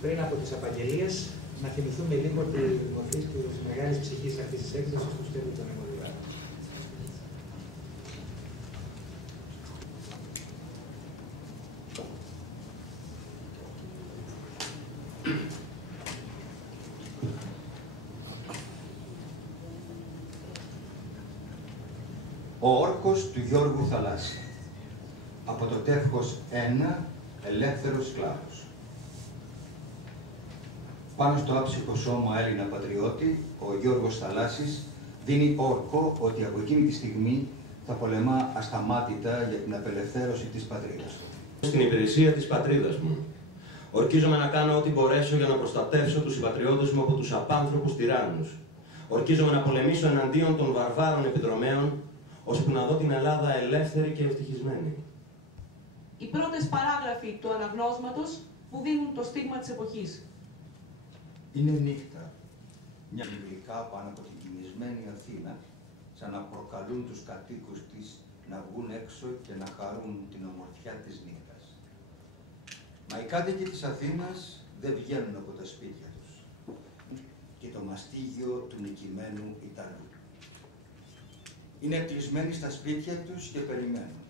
Πριν από τις απαγγελίες, να θυμηθούμε λίγο τη μορφή της μεγάλης ψυχής αυτής της έκδοσης του Στέλιου του Ανεμοδηλάτου. Ο όρκος του Γιώργου Θαλάσση. Από το τεύχος 1, ελεύθερος σκλάβος. Πάνω στο άψυχο σώμα Έλληνα πατριώτη, ο Γιώργος Θαλάσσης δίνει όρκο ότι από εκείνη τη στιγμή θα πολεμά ασταμάτητα για την απελευθέρωση της πατρίδας του. Στην υπηρεσία της πατρίδας μου. Ορκίζομαι να κάνω ό,τι μπορέσω για να προστατεύσω τους συμπατριώτες μου από τους απάνθρωπους τυράννους. Ορκίζομαι να πολεμήσω εναντίον των βαρβάρων επιδρομέων, ώσπου να δω την Ελλάδα ελεύθερη και ευτυχισμένη. Οι πρώτες παράγραφοι του αναγνώσματος που δίνουν το στίγμα της εποχής. Είναι νύχτα, μια γλυκά πάνω από την κοιμισμένη Αθήνα, σαν να προκαλούν τους κατοίκους της να βγουν έξω και να χαρούν την ομορφιά της νύχτας. Μα οι κάτοικοι της Αθήνας δεν βγαίνουν από τα σπίτια τους και το μαστίγιο του νικημένου Ιταλού. Είναι κλεισμένοι στα σπίτια τους και περιμένουν.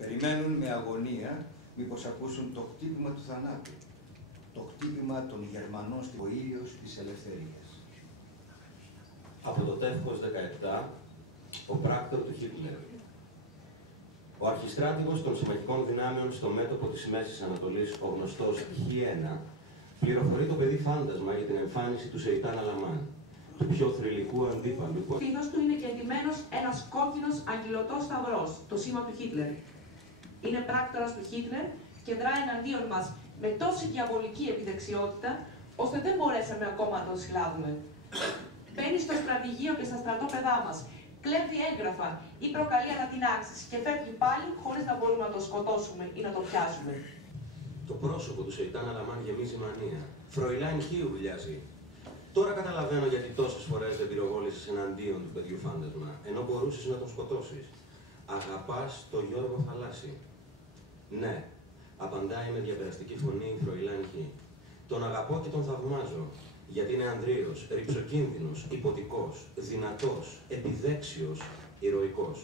Περιμένουν με αγωνία μήπως ακούσουν το χτύπημα του θανάτου, το χτύπημα των Γερμανών στο ήλιος της ελευθερίας. Από το τεύχος 17, ο πράκτορ του Χίτλερ. Ο αρχιστράτηγος των συμμαχικών δυνάμεων στο μέτωπο της Μέσης Ανατολής, ο γνωστός Χ1, πληροφορεί το παιδί φάντασμα για την εμφάνιση του Σεϊτάν Αλαμάν, του πιο θρυλικού αντίπαλου. Τίνος του είναι κεντυμένος ένας κόκκινος αγγυλωτός σταυρός, το σήμα του Χίτλερ. Είναι πράκτορας του Χίτλερ και δράει εναντίον μας με τόση διαβολική επιδεξιότητα, ώστε δεν μπορέσαμε ακόμα να τον συλλάβουμε. Μπαίνει στο στρατηγείο και στα στρατόπεδά μας, κλέβει έγγραφα ή προκαλεί ανατινάξεις και φεύγει πάλι χωρίς να μπορούμε να τον σκοτώσουμε ή να τον πιάσουμε. Το πρόσωπο του Σεϊτάν Αλαμάν γεμίζει μανία. Φροϊλάιν Χίου βουλιάζει. Τώρα καταλαβαίνω γιατί τόσες φορές δεν πυροβόλησες εναντίον του παιδιού φάντασμα, ενώ μπορούσες να τον σκοτώσεις. Αγαπάς τον Γιώργο Θαλάσση. Ναι, απαντάει με διαπεραστική φωνή η Φροϊλάιν Χ. Τον αγαπώ και τον θαυμάζω, γιατί είναι ανδρείος, ρυψοκίνδυνος, υποτικός, δυνατός, επιδέξιος, ηρωικός.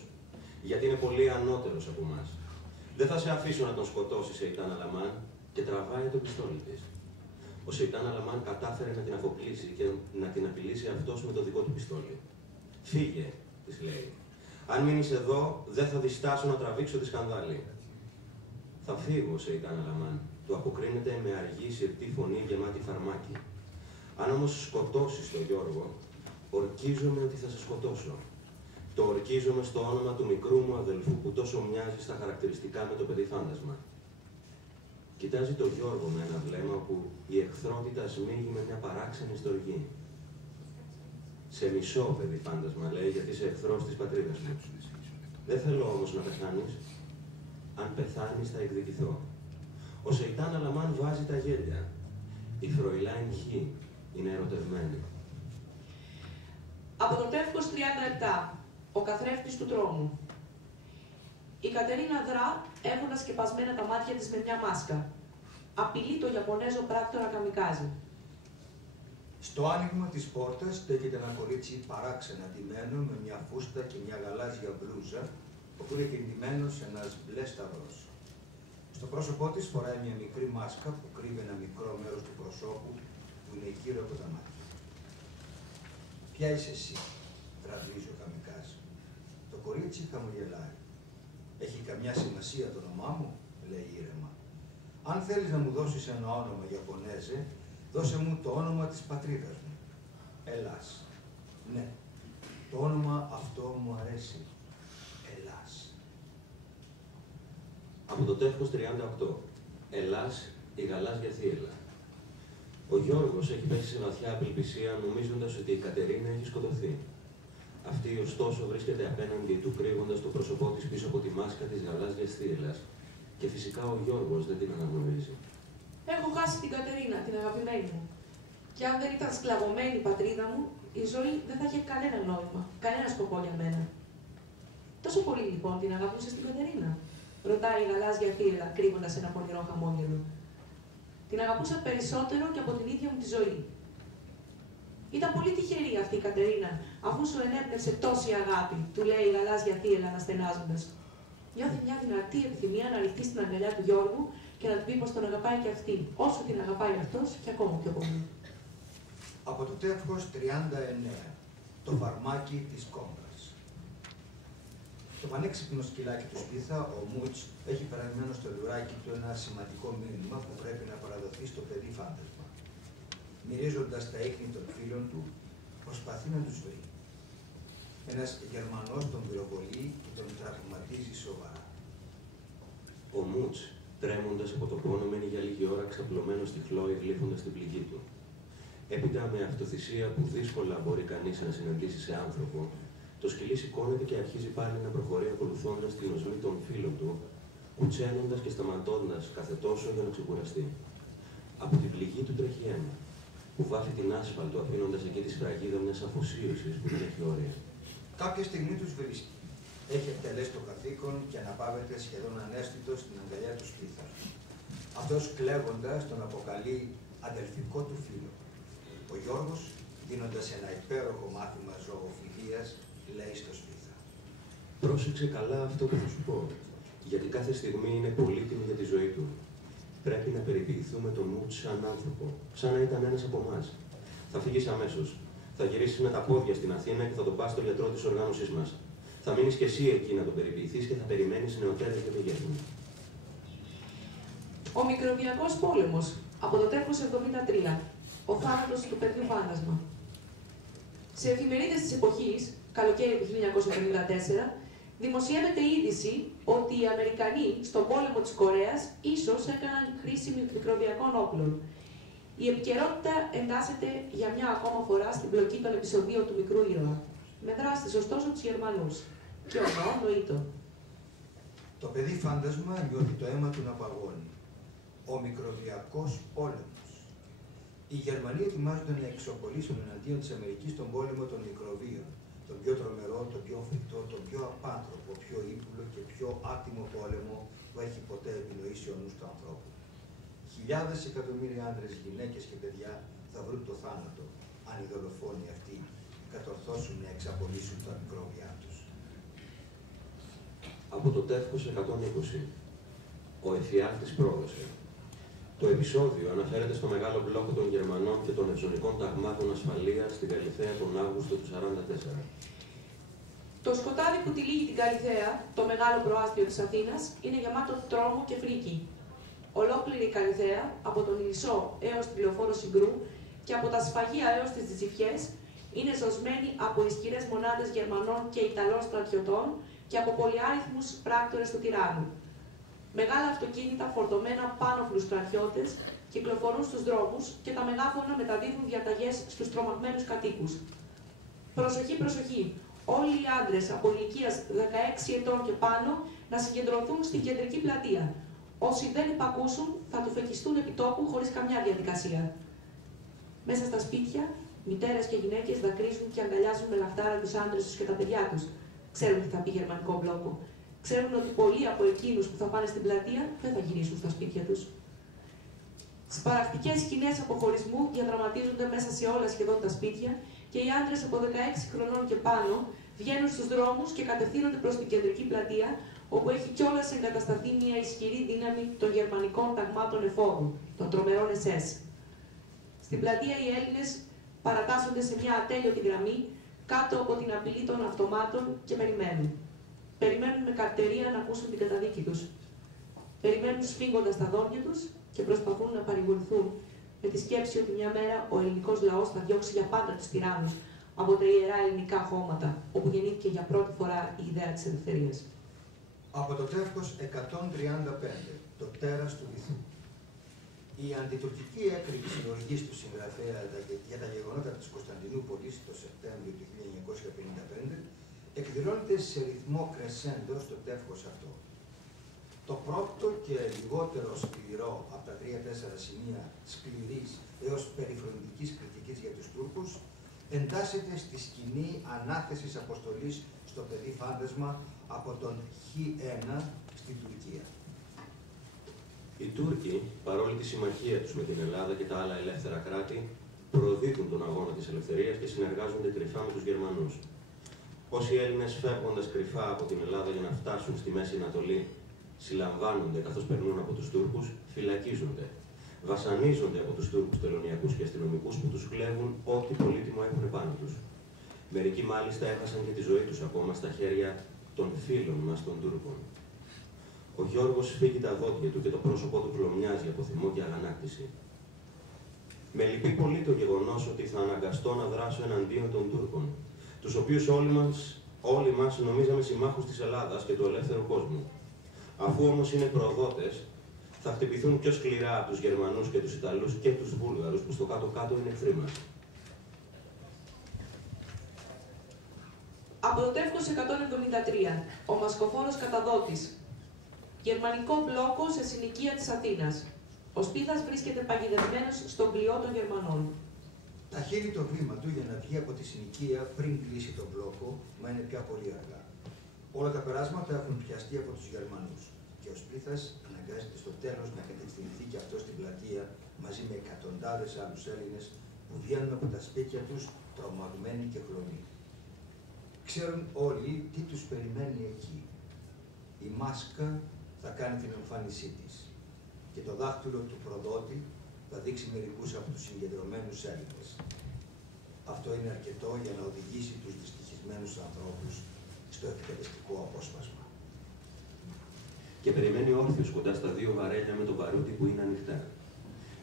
Γιατί είναι πολύ ανώτερος από εμάς. Δεν θα σε αφήσω να τον σκοτώσει Σεϊτάν Αλαμάν και τραβάει το πιστόλι της. Ο Σεϊτάν Αλαμάν κατάφερε να την αφοπλίσει και να την απειλήσει αυτός με το δικό του πιστόλι. Φύγε, της λέει. Αν μείνεις εδώ, δεν θα διστάσω να τραβήξω τη σκανδάλη. Θα φύγω, Σεϊτάν Αλαμάν, του αποκρίνεται με αργή σιρτή φωνή γεμάτη φαρμάκι. Αν όμως σκοτώσεις τον Γιώργο, ορκίζομαι ότι θα σε σκοτώσω. Το ορκίζομαι στο όνομα του μικρού μου αδελφού που τόσο μοιάζει στα χαρακτηριστικά με το παιδί φάντασμα. Κοιτάζει τον Γιώργο με ένα βλέμμα που η εχθρότητα σμίγει με μια παράξενη στοργή. Σε μισώ, παιδί φάντασμα, λέει, γιατί είσαι εχθρός της πατρίδας μου. Δεν θέλω όμως να πεθάνεις. Αν πεθάνεις θα εκδικηθώ. Ο Σεϊτάν Αλαμάν βάζει τα γέλια. Η Φροϊλάιν Χ είναι ερωτευμένη. Από το τεύχος 37, ο καθρέφτης του τρόμου. Η Κατερίνα δρά έχοντας σκεπασμένα τα μάτια της με μια μάσκα. Απειλεί το Ιαπωνέζο πράκτορα καμικάζι. Στο άνοιγμα της πόρτας στέκεται ένα κορίτσι παράξενα ντυμένο με μια φούστα και μια γαλάζια μπλούζα, όπου είναι κεντυμένος ένας μπλε σταυρός. Στο πρόσωπό της φοράει μια μικρή μάσκα που κρύβει ένα μικρό μέρος του προσώπου που είναι γύρω από τα μάτια. «Ποια είσαι εσύ?» τραβήζει ο καμικάζι. Το κορίτσι χαμογελάει. «Έχει καμιά σημασία το όνομά μου?» λέει ήρεμα. «Αν θέλεις να μου δώσεις ένα όνομα Ιαπωνέζε, δώσε μου το όνομα της πατρίδας μου. Ελλάς. Ναι, το όνομα αυτό μου αρέσει. Ελλάς». Από το τεύχος 38. Ελλάς, η γαλάζια θύελλα. Ο Γιώργος έχει πέσει σε βαθιά απελπισία νομίζοντας ότι η Κατερίνα έχει σκοτωθεί. Αυτή ωστόσο βρίσκεται απέναντι του κρύβοντας το πρόσωπό της πίσω από τη μάσκα της γαλάζιας θύελλας και φυσικά ο Γιώργος δεν την αναγνωρίζει. Έχω χάσει την Κατερίνα, την αγαπημένη μου. Και αν δεν ήταν σκλαβωμένη η πατρίδα μου, η ζωή δεν θα είχε κανένα νόημα, κανένα σκοπό για μένα. Τόσο πολύ λοιπόν την αγαπούσες την Κατερίνα? Ρωτάει η γαλάζια θύελλα, κρύβοντας ένα πονηρό χαμόγελο. Την αγαπούσα περισσότερο και από την ίδια μου τη ζωή. Ήταν πολύ τυχερή αυτή η Κατερίνα, αφού σου ενέπνευσε τόση αγάπη, του λέει η γαλάζια θύελα αναστενάζοντας. Νιώθει μια δυνατή επιθυμία να ρηχτεί στην αγκαλιά του Γιώργου και να του πει πως τον αγαπάει και αυτή, όσο την αγαπάει αυτός και ακόμα πιο πολύ. Από το τεύχος 39, το φαρμάκι της κόμπρας. Το πανέξυπνο σκυλάκι του Σπίθα, ο Μούτς, έχει παραμεμένο στο λουράκι του ένα σημαντικό μήνυμα που πρέπει να παραδοθεί στο παιδί φάντασμα. Μυρίζοντας τα ίχνη των φίλων του, προσπαθεί να τους βρει. Ένας Γερμανός τον πυροβολεί και τον τραυματίζει σοβαρά. Ο Μούτς, τρέμοντας από το πόνο, μένει για λίγη ώρα ξαπλωμένος στη χλώη, γλύφοντας την πληγή του. Έπειτα, με αυτοθυσία που δύσκολα μπορεί κανείς να συναντήσει σε άνθρωπο, το σκυλί σηκώνεται και αρχίζει πάλι να προχωρεί ακολουθώντας την οσμή των φίλων του, κουτσένοντας και σταματώντας κάθε τόσο για να ξεκουραστεί. Από την πληγή του τρέχει αίμα, που βάφει την άσφαλτο, αφήνοντας εκεί τη σφραγίδα μιας αφοσίωσης που δεν έχει όρια. Κάποια στιγμή τους βρίσκει. Έχει εκτελέσει το καθήκον και αναπαύεται σχεδόν ανέστητο στην αγκαλιά του Σπίθα. Αυτός κλαίγοντας τον αποκαλεί αδελφικό του φίλο. Ο Γιώργος, δίνοντας ένα υπέροχο μάθημα ζωοφιλίας, λέει στο Σπίθα. Πρόσεξε καλά αυτό που θα σου πω, γιατί κάθε στιγμή είναι πολύτιμη για τη ζωή του. Πρέπει να περιποιηθούμε τον Μούτς σαν άνθρωπο, σαν να ήταν ένας από εμάς. Θα φύγεις αμέσως. Θα γυρίσεις με τα πόδια στην Αθήνα και θα τον πας στο γιατρό της οργάνωσής μας. Θα μείνεις και εσύ εκεί να τον περιποιηθείς και θα περιμένεις νεοτέρες και μεγέθυνο. Ο μικροβιακός πόλεμος, από το τεύχος 73. Ο θάνατος του παιδιού φάντασμα. Σε εφημερίδες της εποχής, καλοκαίρι του 1954, δημοσιεύεται είδηση ότι οι Αμερικανοί στον πόλεμο της Κορέας ίσως έκαναν χρήση μικροβιακών όπλων. Η επικαιρότητα εντάσσεται για μια ακόμα φορά στην πλοκή των επεισοδίων του μικρού ήρωα, με δράστες ωστόσο τους Γερμανούς. Και νοήτο. Το παιδί φάντασμα νιώθει το αίμα του να παγώνει. Ο μικροβιακός πόλεμος. Οι Γερμανοί ετοιμάζονται να εξοπολίσουν εναντίον της Αμερικής τον πόλεμο των μικροβίων. Τον πιο τρομερό, τον πιο φρικτό, τον πιο απάνθρωπο, πιο ύπουλο και πιο άτιμο πόλεμο που έχει ποτέ επινοήσει ο νους του ανθρώπου. Χιλιάδες εκατομμύρια άντρες, γυναίκες και παιδιά θα βρουν το θάνατο, αν οι δολοφόνοι αυτοί κατορθώσουν να εξαπολύσουν τα μικρόβια τους. Από το τεύχος 120. Ο εφιάλτης πρόδωσε. Το επεισόδιο αναφέρεται στο μεγάλο μπλόκο των Γερμανών και των ευζωνικών ταγμάτων ασφαλείας στην Καλιθέα τον Αύγουστο του 1944. Το σκοτάδι που τυλίγει την Καλιθέα, το μεγάλο προάστιο της Αθήνας, είναι γεμάτο τρόμο και φρίκη. Ολόκληρη η Καλιθέα, από τον Ηλισσό έως τη λεωφόρο Συγκρού και από τα Σφαγεία έως τις Τζιφιές, είναι ζωσμένη από ισχυρές μονάδες Γερμανών και Ιταλών στρατιωτών και από πολυάριθμους πράκτορες του τυράννου. Μεγάλα αυτοκίνητα φορτωμένα πάνωφλους στρατιώτες κυκλοφορούν στους δρόμους και τα μεγάφωνα μεταδίδουν διαταγές στους τρομαγμένους κατοίκους. Προσοχή, προσοχή! Όλοι οι άντρες από ηλικίας 16 ετών και πάνω να συγκεντρωθούν στην κεντρική πλατεία. Όσοι δεν υπακούσουν θα του φεκιστούν επί τόπου χωρίς καμιά διαδικασία. Μέσα στα σπίτια, μητέρες και γυναίκες δακρύζουν και αγκαλιάζουν με λαχτάρα τους άντρες τους και τα παιδιά τους. Ξέρουν τι θα πει γερμανικό μπλόκο. Ξέρουν ότι πολλοί από εκείνους που θα πάνε στην πλατεία δεν θα γυρίσουν στα σπίτια τους. Σπαραχτικές σκηνές αποχωρισμού διαδραματίζονται μέσα σε όλα σχεδόν τα σπίτια και οι άντρες από 16 χρονών και πάνω βγαίνουν στους δρόμους και κατευθύνονται προς την κεντρική πλατεία, όπου έχει κιόλας εγκατασταθεί μια ισχυρή δύναμη των γερμανικών ταγμάτων εφόρου, των τρομερών SS. Στην πλατεία οι Έλληνες παρατάσσονται σε μια ατέλειωτη γραμμή κάτω από την απειλή των αυτομάτων και περιμένουν. Περιμένουν με καρτερία να ακούσουν την καταδίκη τους. Περιμένουν σφίγγοντας τα δόντια τους και προσπαθούν να παρηγορηθούν με τη σκέψη ότι μια μέρα ο ελληνικός λαός θα διώξει για πάντα τους τυράννους από τα ιερά ελληνικά χώματα, όπου γεννήθηκε για πρώτη φορά η ιδέα της ελευθερίας. Από το τεύχος 135, το τέρας του βυθού. Η αντιτουρκική έκρηξη οργής του συγγραφέα για τα γεγονότα της Κωνσταντινούπολης το Σεπτέμβριο του 1955 εκδηλώνεται σε ρυθμό κρεσέντο στο τεύχος αυτό. Το πρώτο και λιγότερο σκληρό από τα 3-4 σημεία σκληρής έως περιφρονητικής κριτικής για τους Τούρκους εντάσσεται στη σκηνή ανάθεσης αποστολής στο παιδί φάντασμα από τον Χ1 στην Τουρκία. Οι Τούρκοι, παρόλη τη συμμαχία τους με την Ελλάδα και τα άλλα ελεύθερα κράτη, προδίδουν τον αγώνα της ελευθερίας και συνεργάζονται κρυφά με τους Γερμανούς. Όσοι Έλληνες φεύγοντας κρυφά από την Ελλάδα για να φτάσουν στη Μέση Ανατολή, συλλαμβάνονται καθώς περνούν από τους Τούρκους, φυλακίζονται. Βασανίζονται από τους Τούρκους τελωνιακούς και αστυνομικούς που τους κλέβουν ό,τι πολύτιμο έχουν πάνω τους. Μερικοί μάλιστα έχασαν και τη ζωή τους ακόμα στα χέρια των φίλων μας των Τούρκων. Ο Γιώργος φύγει τα δόντια του και το πρόσωπό του πλωμιάζει από θυμό και αγανάκτηση. Με λυπεί πολύ το γεγονός ότι θα αναγκαστώ να δράσω εναντίον των Τούρκων, τους οποίους όλοι μας νομίζαμε συμμάχους της Ελλάδας και του ελεύθερου κόσμου. Αφού όμως είναι προδότες, θα χτυπηθούν πιο σκληρά από τους Γερμανούς και τους Ιταλούς και τους Βούλγαρους, που στο κάτω-κάτω είναι εχθροί μας. Από το τεύχος 173, ο μασκοφόρος καταδότης. Γερμανικό μπλόκο σε συνοικία της Αθήνας. Ο Σπίθας βρίσκεται παγιδευμένος στον πλοιό των Γερμανών. Ταχύνει το βήμα του για να βγει από τη συνοικία πριν κλείσει τον μπλόκο, μα είναι πια πολύ αργά. Όλα τα περάσματα έχουν πιαστεί από τους Γερμανούς και ο Σπίθας αναγκάζεται στο τέλος να κατευθυνθεί και αυτό στην πλατεία μαζί με εκατοντάδες άλλους Έλληνες που βγαίνουν από τα σπίτια τους τρομαγμένοι και χλωμοί. Ξέρουν όλοι τι τους περιμένει εκεί. Η μάσκα θα κάνει την εμφάνισή της και το δάχτυλο του προδότη θα δείξει μερικούς από τους συγκεντρωμένους Έλληνες. Αυτό είναι αρκετό για να οδηγήσει τους δυστυχισμένους ανθρώπους στο εκτελεστικό απόσπασμα. Και περιμένει όρθιος κοντά στα δύο βαρέλια με το μπαρούτι που είναι ανοιχτά.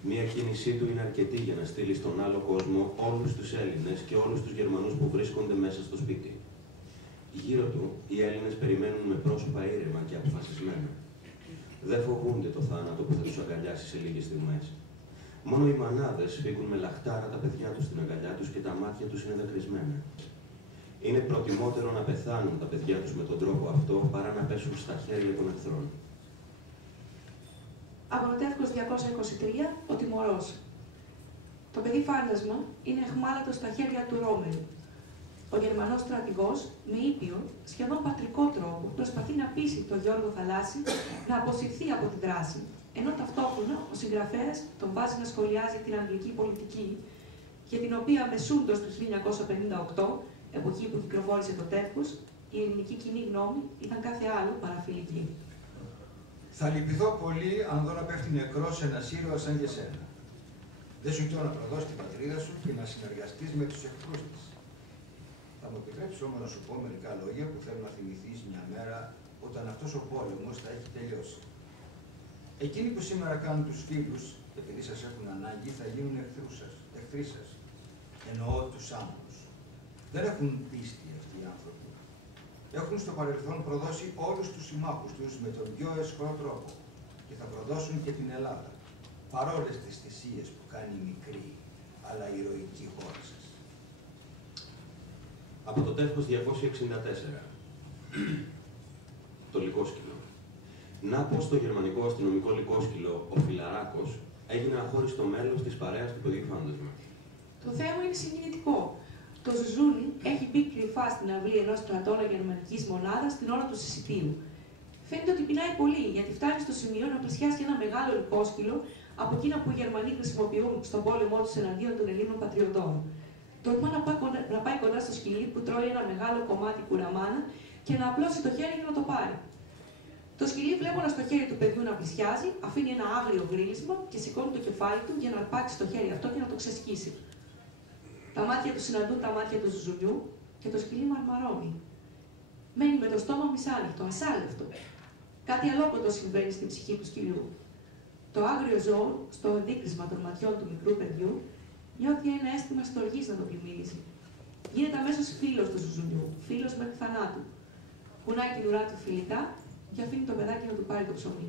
Μία κίνησή του είναι αρκετή για να στείλει στον άλλο κόσμο όλους τους Έλληνες και όλους τους Γερμανούς που βρίσκονται μέσα στο σπίτι. Γύρω του, οι Έλληνες περιμένουν με πρόσωπα ήρεμα και αποφασισμένα. Δεν φοβούνται το θάνατο που θα τους αγκαλιάσει σε λίγες στιγμές. Μόνο οι μανάδες φύγουν με λαχτάρα τα παιδιά τους στην αγκαλιά τους και τα μάτια τους είναι δακρυσμένα. Είναι προτιμότερο να πεθάνουν τα παιδιά τους με τον τρόπο αυτό παρά να πέσουν στα χέρια των εχθρών. Από το τεύχος 223, ο τιμωρός. Το παιδί φάντασμα είναι αιχμάλωτο στα χέρια του Ρόμελου. Ο Γερμανός στρατηγός, με ήπιο, σχεδόν πατρικό τρόπο, προσπαθεί να πείσει τον Γιώργο Θαλάσση να αποσυρθεί από την δράση, ενώ ταυτόχρονα ο συγγραφέας τον βάζει να σχολιάζει την αγγλική πολιτική, για την οποία μεσούντος του 1958, εποχή που κυκλοφόρησε το τεύχος, η ελληνική κοινή γνώμη ήταν κάθε άλλο παρά φιλική. Θα λυπηθώ πολύ αν δω να πέφτει νεκρός ένας ήρωας σαν και σένα. Δεν σου ζητώ να προδώσεις την πατρίδα σου και να συνεργαστείς με τους εχθρούς της. Θα μου επιτρέψεις όμως να σου πω μερικά λόγια που θέλω να θυμηθείς μια μέρα όταν αυτός ο πόλεμος θα έχει τελειώσει. Εκείνοι που σήμερα κάνουν τους φίλους, επειδή σας έχουν ανάγκη, θα γίνουν εχθροί σας. Εννοώ τους άμμους. Δεν έχουν πίστη αυτοί οι άνθρωποι. Έχουν στο παρελθόν προδώσει όλους τους συμμάχους τους με τον πιο αισχρό τρόπο και θα προδώσουν και την Ελλάδα, παρόλες τις θυσίες που κάνει η μικρή αλλά ηρωική χώρα σας. Από το τεύχος 264. Το λυκόσκυλο. Να πως στο γερμανικό αστυνομικό λυκόσκυλο, ο Φιλαράκος έγινε αχώριστο μέλος της παρέας του παιδιού φάντασμα. Το θέμα είναι συγκινητικό. Το Ζουζούνι έχει μπει κρυφά στην αυλή ενός στρατόνα γερμανικής μονάδας την ώρα του συσιτίου. Φαίνεται ότι πεινάει πολύ, γιατί φτάνει στο σημείο να πλησιάσει ένα μεγάλο λυκόσκυλο από εκείνα που οι Γερμανοί χρησιμοποιούν στον πόλεμό τους εναντίον των Ελλήνων πατριωτών. Τολμά να πάει κοντά στο σκυλί που τρώει ένα μεγάλο κομμάτι κουραμάνα και να απλώσει το χέρι για να το πάρει. Το σκυλί, βλέποντας το χέρι του παιδιού να πλησιάζει, αφήνει ένα άγριο γρίλισμα και σηκώνει το κεφάλι του για να αρπάξει το χέρι αυτό και να το ξεσκίσει. Τα μάτια του συναντούν τα μάτια του Ζουζουνιού και το σκυλί μαρμαρώνει. Μένει με το στόμα μισάνοιχτο, ασάλευτο. Κάτι αλόκοτο συμβαίνει στην ψυχή του σκυλιού. Το άγριο ζώο, στο αντίκρισμα των ματιών του μικρού παιδιού, νιώθει ένα αίσθημα στοργής να το πλημμυρίζει. Γίνεται αμέσως φίλος του Ζουζουνιού, φίλος μέχρι θανάτου. Κουνάει την ουρά του φιλικά και αφήνει το παιδάκι να του πάρει το ψωμί.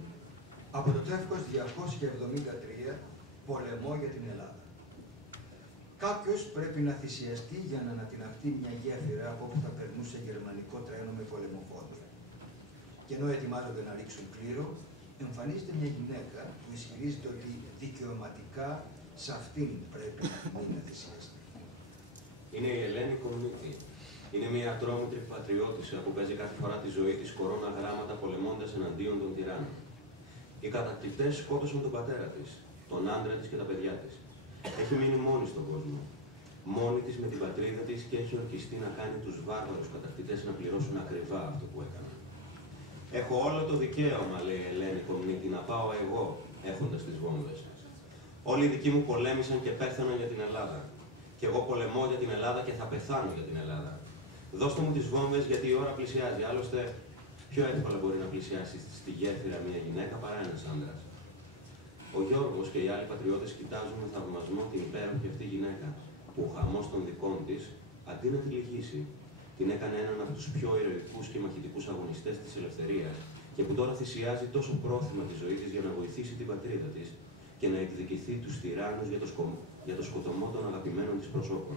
Από το τεύχος 273, πολεμό για την Ελλάδα. Κάποιος πρέπει να θυσιαστεί για να ανατιναχτεί μια γέφυρα από όπου θα περνούσε γερμανικό τρένο με πολεμοφόδια. Και ενώ ετοιμάζονται να ρίξουν κλήρο, εμφανίζεται μια γυναίκα που ισχυρίζεται ότι δικαιωματικά σε αυτήν πρέπει να θυσιαστεί. Είναι η Ελένη Κομνήτη. Είναι μια ατρόμητρη πατριώτισσα που παίζει κάθε φορά τη ζωή της κορώνα γράμματα πολεμώντας εναντίον των τυράννων. Οι κατακτητές σκότωσαν τον πατέρα της, τον άντρα της και τα παιδιά της. Έχει μείνει μόνη στον κόσμο. Μόνη της με την πατρίδα της και έχει ορκιστεί να κάνει τους βάρβαρους κατακτητές να πληρώσουν ακριβά αυτό που έκαναν. Έχω όλο το δικαίωμα, λέει η Ελένη Κομνήτη, να πάω εγώ, έχοντας τις βόμβες. Όλοι οι δικοί μου πολέμησαν και πέθαναν για την Ελλάδα. Και εγώ πολεμώ για την Ελλάδα και θα πεθάνω για την Ελλάδα. Δώστε μου τις βόμβες γιατί η ώρα πλησιάζει. Άλλωστε, πιο εύκολα μπορεί να πλησιάσει στη γέφυρα μια γυναίκα παρά ένας άντρας. Ο Γιώργος και οι άλλοι πατριώτες κοιτάζουν με θαυμασμό την υπέροχη αυτή γυναίκα, που ο χαμός των δικών της, αντί να τη λυγίσει, την έκανε έναν από τους πιο ηρωικούς και μαχητικούς αγωνιστές της ελευθερίας και που τώρα θυσιάζει τόσο πρόθυμα τη ζωή της για να βοηθήσει την πατρίδα της και να εκδικηθεί τους τυράννους για το σκοτωμό των αγαπημένων της προσώπων.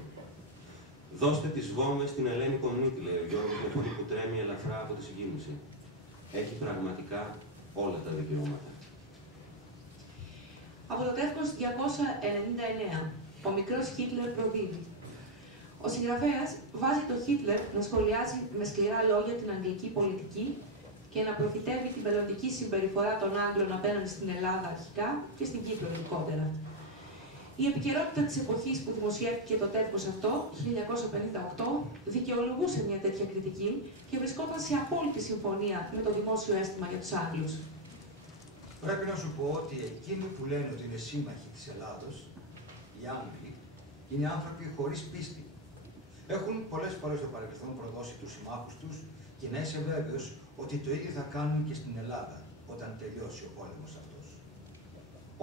Δώστε τις βόμβες στην Ελένη Κομνήτη, λέει ο Γιώργος με φωνή που τρέμει ελαφρά από τη συγκίνηση. Έχει πραγματικά όλα τα δικαιώματα. Από το τεύχος 299, ο μικρός Χίτλερ προδίδει. Ο συγγραφέας βάζει τον Χίτλερ να σχολιάζει με σκληρά λόγια την αγγλική πολιτική και να προφητεύει την μελλοντική συμπεριφορά των Άγγλων απέναντι στην Ελλάδα αρχικά και στην Κύπρο γενικότερα. Η επικαιρότητα της εποχής που δημοσιεύτηκε το τεύχος αυτό, 1958, δικαιολογούσε μια τέτοια κριτική και βρισκόταν σε απόλυτη συμφωνία με το δημόσιο αίσθημα για τους Άγγλους. Πρέπει να σου πω ότι εκείνοι που λένε ότι είναι σύμμαχοι της Ελλάδος, οι Άγγλοι, είναι άνθρωποι χωρίς πίστη. Έχουν πολλές φορές στο παρελθόν προδώσει τους συμμάχους τους και να είσαι βέβαιος ότι το ίδιο θα κάνουν και στην Ελλάδα όταν τελειώσει ο πόλεμος αυτός.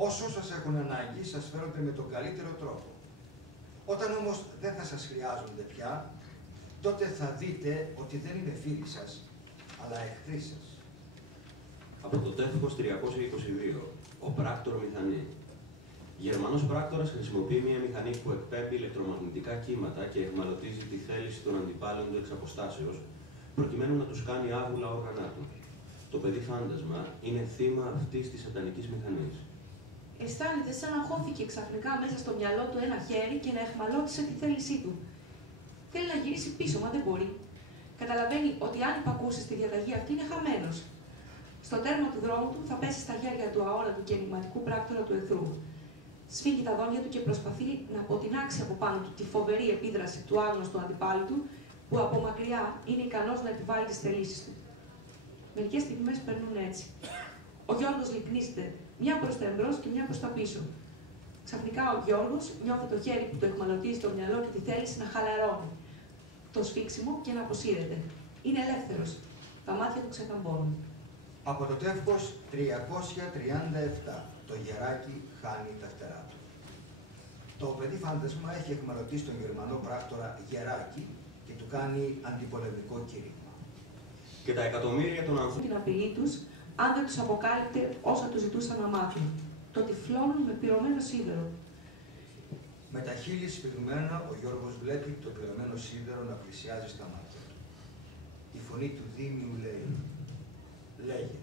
Όσο σας έχουν ανάγκη, σας φέρονται με τον καλύτερο τρόπο. Όταν όμως δεν θα σας χρειάζονται πια, τότε θα δείτε ότι δεν είναι φίλοι σας, αλλά εχθροί σας. Από το τεύχος 322, ο πράκτορ μηχανή. Γερμανός πράκτορας χρησιμοποιεί μια μηχανή που εκπέμπει ηλεκτρομαγνητικά κύματα και εχμαλωτίζει τη θέληση των αντιπάλων του εξ αποστάσεως, προκειμένου να τους κάνει άβουλα όργανά του. Το παιδί φάντασμα είναι θύμα αυτής της σατανικής μηχανής. Αισθάνεται σαν να χώθηκε ξαφνικά μέσα στο μυαλό του ένα χέρι και να εχμαλώτισε τη θέλησή του. Θέλει να γυρίσει πίσω, μα δεν μπορεί. Καταλαβαίνει ότι αν υπακούσει στη διαταγή αυτή είναι χαμένος. Στο τέρμα του δρόμου του θα πέσει στα χέρια του αόρατου και ενηγματικού πράκτορα του εχθρού. Σφίγγει τα δόντια του και προσπαθεί να αποτινάξει από πάνω του τη φοβερή επίδραση του άγνωστου αντιπάλου του, που από μακριά είναι ικανός να επιβάλλει τις θελήσεις του. Μερικές στιγμές περνούν έτσι. Ο Γιώργος λυκνίζεται, μια προς τα εμπρός και μια προς τα πίσω. Ξαφνικά ο Γιώργος νιώθει το χέρι που το εχμαλωτίζει στο μυαλό και τη θέληση να χαλαρώνει. Το σφίξιμο και να αποσύρεται. Είναι ελεύθερος. Τα μάτια του ξεκαμπώνουν. Από το τεύχος 337, το γεράκι χάνει τα φτερά του. Το παιδί φάντασμα έχει εχμαλωτήσει τον Γερμανό πράκτορα Γεράκι και του κάνει αντιπολεμικό κήρυγμα. Και τα εκατομμύρια των ανθρώπων Την απειλή τους, αν δεν τους αποκάλυπτε όσα τους ζητούσαν να μάθουν. Το τυφλώνουν με πυρωμένο σίδερο. Με τα χείλη σφιγμένα, ο Γιώργος βλέπει το πυρωμένο σίδερο να πλησιάζει στα μάτια του. Η φωνή του Δήμιου λέει: «Λέγε,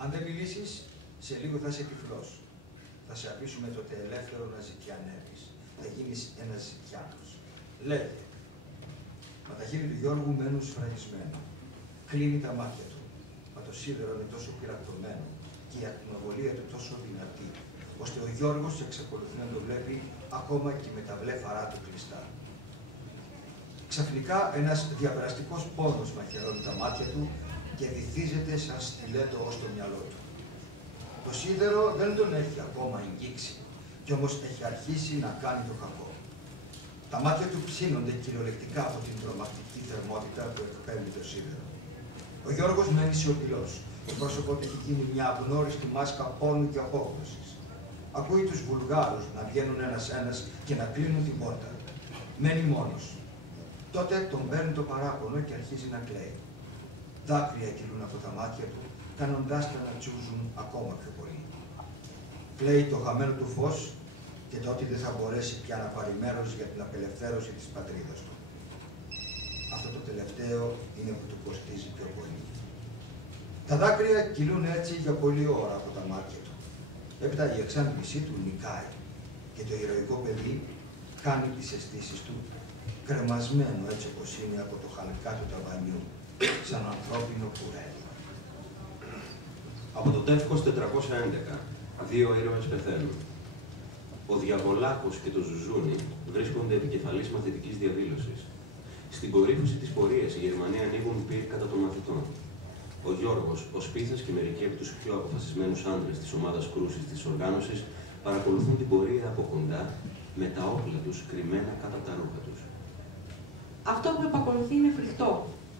αν δεν μιλήσεις, σε λίγο θα είσαι τυφλός. Θα σε αφήσουμε τότε ελεύθερο να ζητιανεύεις. Θα γίνεις ένας ζητιάνος. Λέγε». Μα τα χείλη του Γιώργου μένουν σφραγισμένα. Κλείνει τα μάτια του. Μα το σίδερο είναι τόσο πυρακτωμένο και η ακτινοβολία του τόσο δυνατή, ώστε ο Γιώργος εξακολουθεί να το βλέπει ακόμα και με τα βλέφαρά του κλειστά. Ξαφνικά ένας διαπεραστικός πόνος μαχαιρώνει τα μάτια του και βυθίζεται σαν στιλέτο ως το μυαλό του. Το σίδερο δεν τον έχει ακόμα εγγίξει, κι όμως έχει αρχίσει να κάνει το κακό. Τα μάτια του ψήνονται κυριολεκτικά από την τρομακτική θερμότητα που εκπέμπει το σίδερο. Ο Γιώργος μένει σιωπηλός. Το πρόσωπό του έχει γίνει μια αγνώριστη μάσκα πόνου και απόγνωσης. Ακούει τους Βουλγάρους να βγαίνουν ένας-ένας και να κλείνουν την πόρτα. Μένει μόνος. Τότε τον παίρνει το παράπονο και αρχίζει να κλαίει. Δάκρυα κυλούν από τα μάτια του, κάνοντάς τα να τσούζουν ακόμα πιο πολύ. Κλαίει το χαμένο του φως και τότε δεν θα μπορέσει πια να πάρει μέρος για την απελευθέρωση της πατρίδας του. Αυτό το τελευταίο είναι που του κοστίζει πιο πολύ. Τα δάκρυα κυλούν έτσι για πολλή ώρα από τα μάτια του. Έπειτα η εξάντλησή του νικάει και το ηρωικό παιδί κάνει τις αισθήσεις του κρεμασμένο έτσι όπως είναι από το χαλκά του ταβανιού, σαν ανθρώπινο κουρέλι. Από το τεύχος 411, δύο ήρωες πεθαίνουν. Ο Διαβολάκος και το Ζουζούνι βρίσκονται επικεφαλής μαθητικής διαδήλωσης. Στην κορύφωση της πορείας, οι Γερμανοί ανοίγουν πυρ κατά των μαθητών. Ο Γιώργος, ο Σπίθας και μερικοί από τους πιο αποφασισμένους άντρες της ομάδας κρούσης της οργάνωσης παρακολουθούν την πορεία από κοντά με τα όπλα τους κρυμμένα κατά τα ρούχα τους. Αυτό που επακολουθεί είναι φρικτό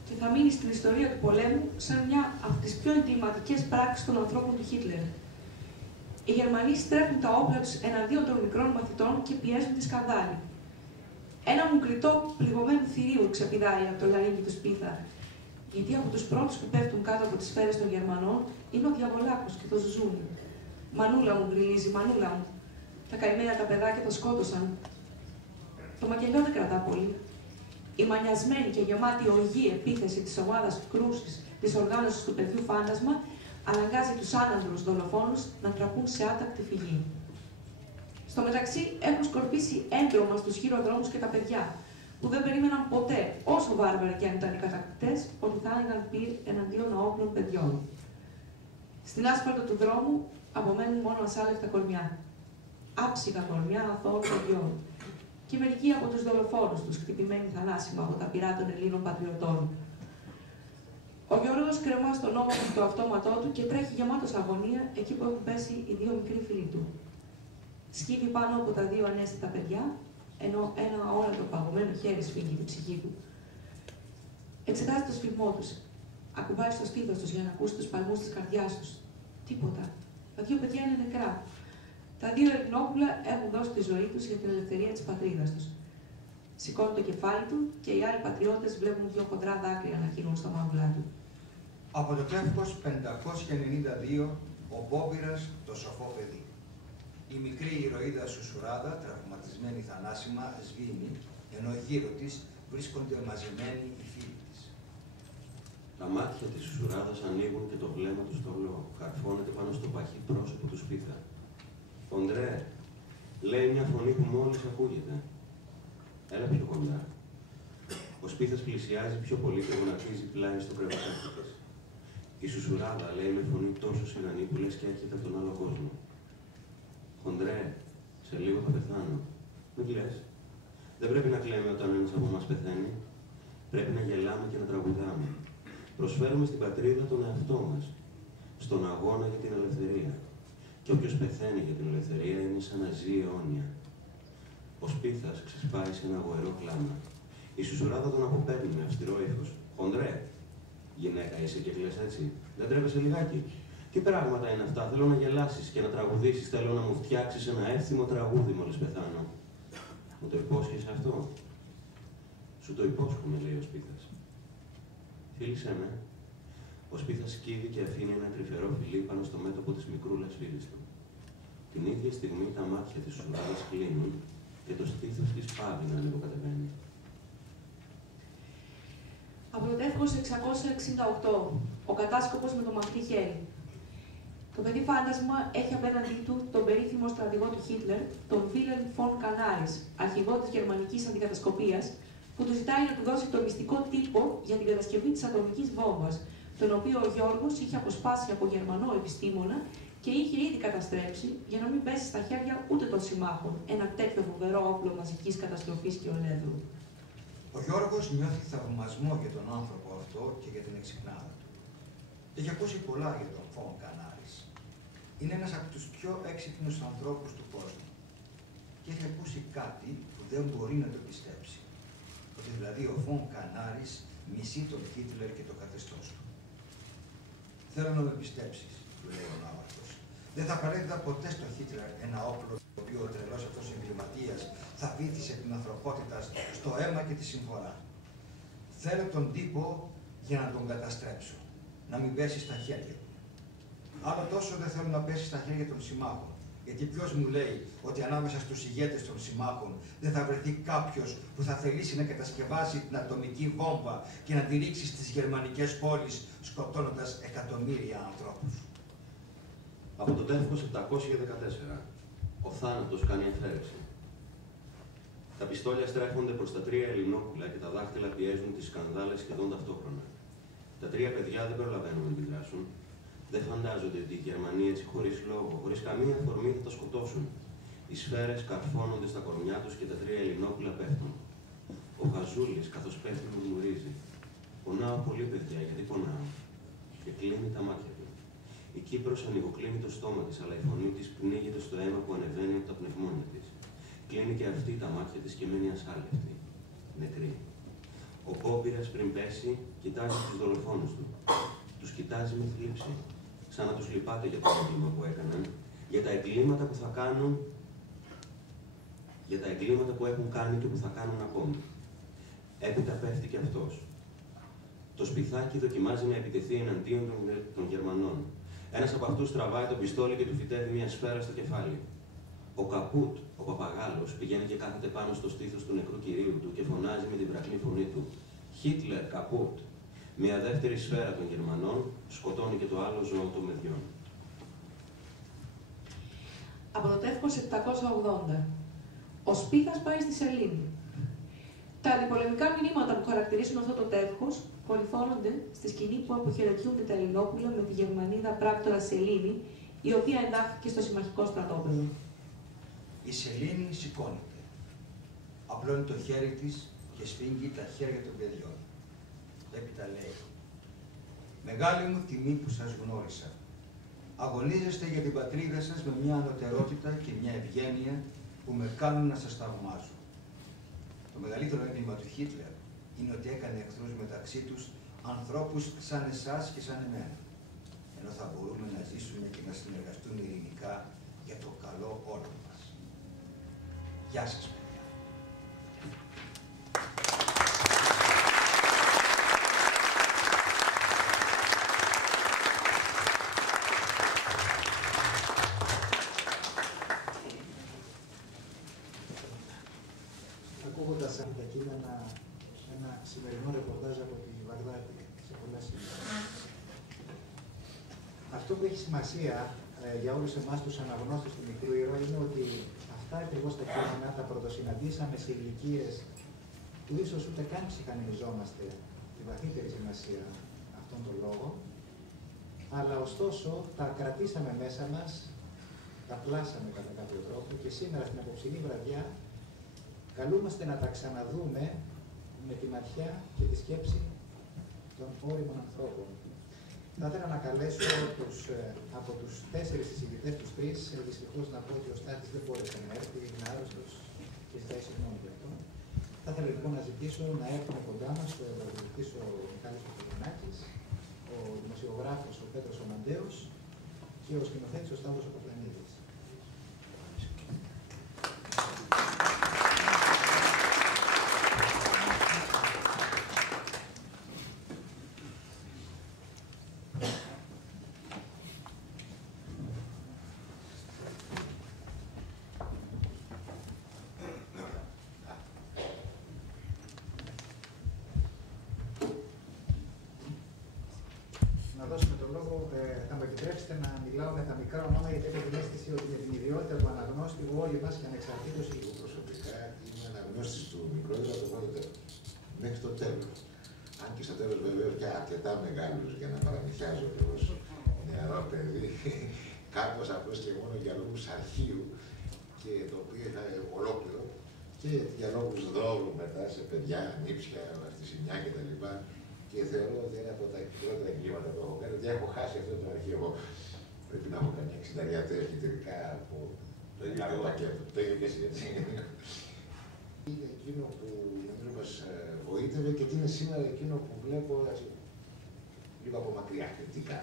και θα μείνει στην ιστορία του πολέμου σαν μια από τις πιο εγκληματικές πράξεις των ανθρώπων του Χίτλερ. Οι Γερμανοί στρέφουν τα όπλα τους εναντίον των μικρών μαθητών και πιέζουν τη σκανδάλη. Ένα μουκλητό πληγωμένου θηρίου ξεπηδάει από το λαρύγγι του Σπίθα, γιατί από τους πρώτους που πέφτουν κάτω από τις σφαίρες των Γερμανών είναι ο Διαβολάκος και το Ζουζούνι. «Μανούλα μου», γκριλίζει, «μανούλα μου». Τα καημένα τα παιδάκια τα σκότωσαν. Το μακελιό δεν κρατά πολύ. Η μανιασμένη και γεμάτη οργή επίθεση της ομάδας κρούσης της οργάνωσης του παιδιού Φάντασμα αναγκάζει τους άνανδρους δολοφόνους να τραπούν σε άτακτη φυγή. Στο μεταξύ έχουν σκορπίσει έντρομα στους χειροδρόμους και τα παιδιά, που δεν περίμεναν ποτέ, όσο βάρβαροι κι αν ήταν οι κατακτητές, ότι θα άνοιγαν πυρ εναντίον αόπλων παιδιών. Στην άσφαλτο του δρόμου απομένουν μόνο ασάλευτα κορμιά. Άψιγα κορμιά αθώων παιδιών. Και μερικοί από τους δολοφόνους τους, χτυπημένοι θανάσιμα από τα πυρά των Ελλήνων πατριωτών. Ο Γιώργος κρεμά στον ώμο του το αυτόματό του και τρέχει γεμάτος αγωνία εκεί που έχουν πέσει οι δύο μικροί φίλοι του. Σκύβει πάνω από τα δύο ανέστητα παιδιά, ενώ ένα αόρατο παγωμένο χέρι σφίγγει την ψυχή του. Εξετάζει το σφιγμό τους. Ακουμπάει στο στήθος τους για να ακούσει τους παλμούς της καρδιάς τους. Τίποτα. Τα δύο παιδιά είναι νεκρά. Τα δύο Ελληνόπουλα έχουν δώσει τη ζωή τους για την ελευθερία της πατρίδας τους. Σηκώνει το κεφάλι του και οι άλλοι πατριώτες βλέπουν δύο χοντρά δάκρυα να χύνουν στο μάγουλά του. Από το τεύχος 592, ο Μπόμπυρας, το σοφό παιδί. Η μικρή ηρωίδα Σουσουράδα, τραυματισμένη θανάσιμα, σβήνει, ενώ γύρω της βρίσκονται μαζεμένοι οι φίλοι της. Τα μάτια της Σουσουράδας ανοίγουν και το βλέμμα του στολό καρφώνεται πάνω στο παχύ πρόσωπο του Σπίθα. «Χοντρέ», λέει μια φωνή που μόλις ακούγεται. «Έλα πιο κοντά». Ο Σπίθας πλησιάζει πιο πολύ και γονατίζει πλάι στο κρεβατάκι της. Η Σουσουράδα λέει με φωνή τόσο σιγανή που λες και έρχεται από τον άλλο κόσμο. «Χοντρέ, σε λίγο θα πεθάνω». «Μην κλαις. Δεν πρέπει να κλαίμε όταν ένας από εμάς πεθαίνει. Πρέπει να γελάμε και να τραγουδάμε. Προσφέρουμε στην πατρίδα τον εαυτό μας, στον αγώνα για την ελευθερία. Και όποιος πεθαίνει για την ελευθερία είναι σαν να ζει αιώνια». Ο Σπίθας ξεσπάει σε ένα γοερό κλάμα. Η Σουσουράδα τον αποπαίρνει με αυστηρό ύφος. «Χοντρέ, γυναίκα είσαι και κλαις έτσι. Δεν τρέπεσαι λιγάκι. Τι πράγματα είναι αυτά, θέλω να γελάσεις και να τραγουδήσεις, θέλω να μου φτιάξεις ένα εύθυμο τραγούδι μόλις πεθάνω. Μου το υπόσχεσαι αυτό?» «Σου το υπόσχομαι», λέει ο Σπίθας. «Φίλησέ με». Ο Σπίθας σκύβει και αφήνει ένα τρυφερό φιλί πάνω στο μέτωπο της μικρούλας φίλης του. Την ίδια στιγμή τα μάτια της Σουσουράδας κλείνουν και το στήθος της πάβει να ανεβοκατεβαίνει. Από το τεύχος 668, ο κατάσκοπος με το μακρύ χέρι. Το παιδί Φάντασμα έχει απέναντί του τον περίφημο στρατηγό του Χίτλερ, τον Βίλελμ Φον Κανάρης, αρχηγό της γερμανικής αντικατασκοπίας, που του ζητάει να του δώσει το μυστικό τύπο για την κατασκευή της ατομικής βόμβας, τον οποίο ο Γιώργος είχε αποσπάσει από Γερμανό επιστήμονα και είχε ήδη καταστρέψει για να μην πέσει στα χέρια ούτε των συμμάχων ένα τέτοιο φοβερό όπλο μαζικής καταστροφής και ολέδρου. Ο Γιώργος νιώθει θαυμασμό για τον άνθρωπο αυτό και για την εξυπνάδα του. Έχει ακούσει πολλά για τον Φον Κανάρης. Είναι ένας από τους πιο έξυπνους ανθρώπους του κόσμου. Και έχει ακούσει κάτι που δεν μπορεί να το πιστέψει. Ότι δηλαδή ο Φον Κανάρης μισεί τον Χίτλερ και το καθεστώς του. «Θέλω να με πιστέψεις», του λέει ο ναύαρχος. «Δεν θα παρέδιδα ποτέ στο Χίτλερ ένα όπλο το οποίο ο τρελός αυτός εγκληματίας θα βύθισε την ανθρωπότητα στο αίμα και τη συμφορά. Θέλω τον τύπο για να τον καταστρέψω, να μην πέσει στα χέρια του. Άλλο τόσο δεν θέλω να πέσει στα χέρια των συμμάχων. Γιατί ποιος μου λέει ότι ανάμεσα στους ηγέτες των συμμάχων δεν θα βρεθεί κάποιος που θα θελήσει να κατασκευάσει την ατομική βόμβα και να τη ρίξει στις γερμανικές πόλεις, σκοτώνοντας εκατομμύρια ανθρώπους». Από το τεύχος 714, ο θάνατος κάνει αφαίρεση. Τα πιστόλια στρέφονται προς τα τρία Ελληνόπουλα και τα δάχτυλα πιέζουν τις σκανδάλες σχεδόν ταυτόχρονα. Τα τρία παιδιά δεν προλαβαίνουν να αντιδράσουν. Δεν φαντάζονται ότι οι Γερμανοί έτσι χωρίς λόγο, χωρίς καμία αφορμή θα τα σκοτώσουν. Οι σφαίρες καρφώνονται στα κορμιά τους και τα 3 Ελληνόπουλα πέφτουν. Ο Χαζούλης, καθώς πέφτει, μουρμουρίζει. Πονάω πολύ, παιδιά, γιατί πονάω. Και κλείνει τα μάτια του. Η Κύπρος ανοιγοκλίνει το στόμα της, αλλά η φωνή της πνίγεται στο αίμα που ανεβαίνει από τα πνευμόνια της. Κλείνει και αυτή τα μάτια της και μένει ασχάλευτη. Νεκρή. Ο Πόμπειρας πριν πέσει, κοιτάζει τους δολοφόνους του. Τους κοιτάζει με θλίψη. Σαν να τους λυπάται για το έγκλημα που έκαναν, για τα εγκλήματα που θα κάνουν, για τα εγκλήματα που έχουν κάνει και που θα κάνουν ακόμη. Έπειτα πέφτει και αυτός. Το σπιθάκι δοκιμάζει να επιτεθεί εναντίον των Γερμανών. Ένας από αυτούς τραβάει το πιστόλι και του φυτεύει μια σφαίρα στο κεφάλι. Ο Καπούτ, ο Παπαγάλος, πηγαίνει και κάθεται πάνω στο στήθος του νεκρού κυρίου του και φωνάζει με την βραχνή φωνή του. Χίτλερ, Καπούτ. Μια δεύτερη σφαίρα των Γερμανών σκοτώνει και το άλλο ζώο των μεδιών. Από το τεύχος 780. Ο Σπίθας πάει στη Σελήνη. Τα αντιπολεμικά μηνύματα που χαρακτηρίζουν αυτό το τεύχος πολυφώνονται στη σκηνή που αποχαιρετιούνται τα Ελληνόπουλα με τη Γερμανίδα πράκτορα Σελήνη, η οποία εντάχθηκε στο συμμαχικό στρατόπεδο. Η Σελήνη σηκώνεται. Απλώνει το χέρι της και σφίγγει τα χέρια των παιδιών. Έπειτα λέει: «Μεγάλη μου τιμή που σας γνώρισα. Αγωνίζεστε για την πατρίδα σας με μια ανωτερότητα και μια ευγένεια που με κάνουν να σας θαυμάζω. Το μεγαλύτερο έγκλημα του Χίτλερ είναι ότι έκανε εχθρούς μεταξύ τους ανθρώπους σαν εσάς και σαν εμένα. Ενώ θα μπορούμε να ζήσουμε και να συνεργαστούμε ειρηνικά για το καλό όλων μας. Γεια σας, παιδιά». Ακούγοντας αυτά τα κείμενα, ένα σημερινό ρεπορτάζ από τη Βαγδάτη σε πολλά σημεία. Αυτό που έχει σημασία για όλους εμάς τους αναγνώστες του μικρού ήρωα είναι ότι αυτά ακριβώς τα κείμενα τα πρωτοσυναντήσαμε σε ηλικίες που ίσως ούτε καν ψυχανιζόμαστε τη βαθύτερη σημασία αυτών των λόγων, αλλά ωστόσο τα κρατήσαμε μέσα μας, τα πλάσαμε κατά κάποιο τρόπο και σήμερα στην απόψινή βραδιά καλούμαστε να τα ξαναδούμε με τη ματιά και τη σκέψη των όριμων ανθρώπων. Θα ήθελα να καλέσω από τους 4 συζητητές, τους 3, δυστυχώς να πω ότι ο Στάθης δεν μπόρεσε να έρθει, είναι άρρωστος και ζητάει συγγνώμη για αυτό. Θα ήθελα λοιπόν να ζητήσω να έρθουν κοντά μας ο ευρωβουλευτής ο Μιχάλης Παπαδονάκης, ο δημοσιογράφος ο Πέτρος ο Μαντέος και ο σκηνοθέτης ο Σταύρος ο Καπλανίδης. Θα μου επιτρέψετε να μιλάω με τα μικρά ονόματα, γιατί έχω την αίσθηση ότι με την ιδιότητα του αναγνώστη όλοι μας και ανεξαρτήτως εγώ προσωπικά είμαι αναγνώστης του μικρού ήρωα το πρώτο τέλος. Μέχρι το τέλος. Αν και στο τέλος βεβαίως και αρκετά μεγάλους για να παραμυθιάζω και ως νεαρό παιδί, κάπως απλώς και μόνο για λόγους αρχείου και το οποίο είχα ολόκληρο και για λόγους δώρου μετά σε παιδιά, νύψια, στη ζημιά κτλ. Και θεωρώ ότι είναι από τα χειρότερα εγκλήματα που έχω κάνει, ότι έχω χάσει αυτό το αρχείο. Πρέπει να έχω κάνει 60 τέτοια τελικά από το ίδιο πακέτο. Το ίδιο και εσύ, έτσι. Είναι εκείνο που νομίζω μας βοήθευε και τι είναι σήμερα εκείνο που βλέπω λίγο από μακριά, κριτικά.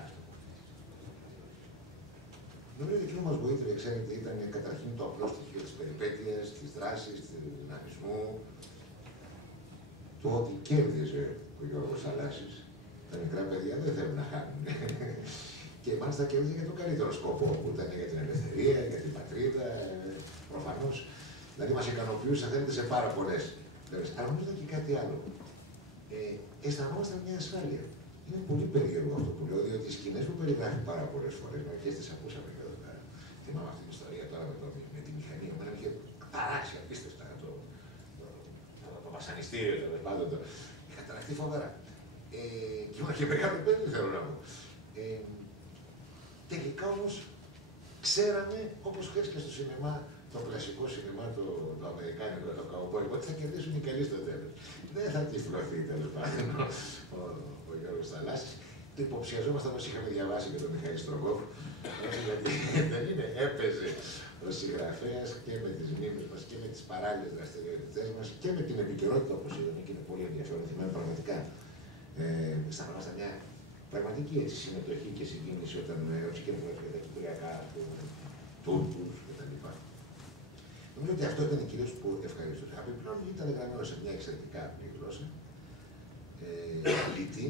Νομίζω ότι εκείνο που μας βοήθευε, ξέρετε, ήταν καταρχήν το απλό στοιχείο της περιπέτειας, της δράσης, του δυναμισμού, το ότι κέρδιζε ο Γιώργος Θαλάσσης. Τα μικρά παιδιά δεν θέλουν να χάνουν. Και μάλιστα κέρδιζε για τον καλύτερο σκοπό που ήταν για την ελευθερία, για την πατρίδα, προφανώς. Δηλαδή μας ικανοποιούσε, αν θέλετε, σε πάρα πολλές πλευρές. Αλλά νομίζω ήταν και κάτι άλλο. Αισθανόμασταν μια ασφάλεια. Είναι πολύ περίεργο αυτό που λέω, διότι οι σκηνές που περιγράφει πάρα πολλές φορές, μερικές τις ακούσαμε εδώ πέρα. Θυμάμαι αυτή την ιστορία τώρα με τη μηχανή, μου είχε ταράξει απίστευτα το βασανιστήριο, τέλος πάντων. Είχα ταραχτεί φοβερά. Και ήμουν και μεγάλο παιδί, θέλω να πω. Τελικά όμως ξέραμε, όπως χθες και στο σινεμά, το κλασικό σινεμά, το αμερικάνικο, το καουμπόικο, ότι θα κερδίσουν οι καλοί στο τέλος. Δεν θα τυφλωθεί τέλος πάντων ο Γιώργος Θαλάσσης. Το υποψιαζόμασταν όσοι είχαμε διαβάσει και τον Μιχαήλ Στρογγόφ, γιατί δεν είναι, έπαιζε ο συγγραφέας και με τις μνήμες μας και με τις παράλληλες δραστηριότητες μας και με την επικαιρότητα, όπως είδαμε, και είναι πολύ ενδιαφέρον. Θυμάμαι πραγματικά αισθανόμασταν μια πραγματική έτσι, συμμετοχή και συγκίνηση όταν ο σκηνοθέτης για τα κυπριακά του Τούρκους κτλ. Νομίζω ότι αυτό ήταν κυρίως που ευχαριστούσα. Επιπλέον ήταν γραμμένο σε μια εξαιρετικά απλή γλώσσα, λιτή.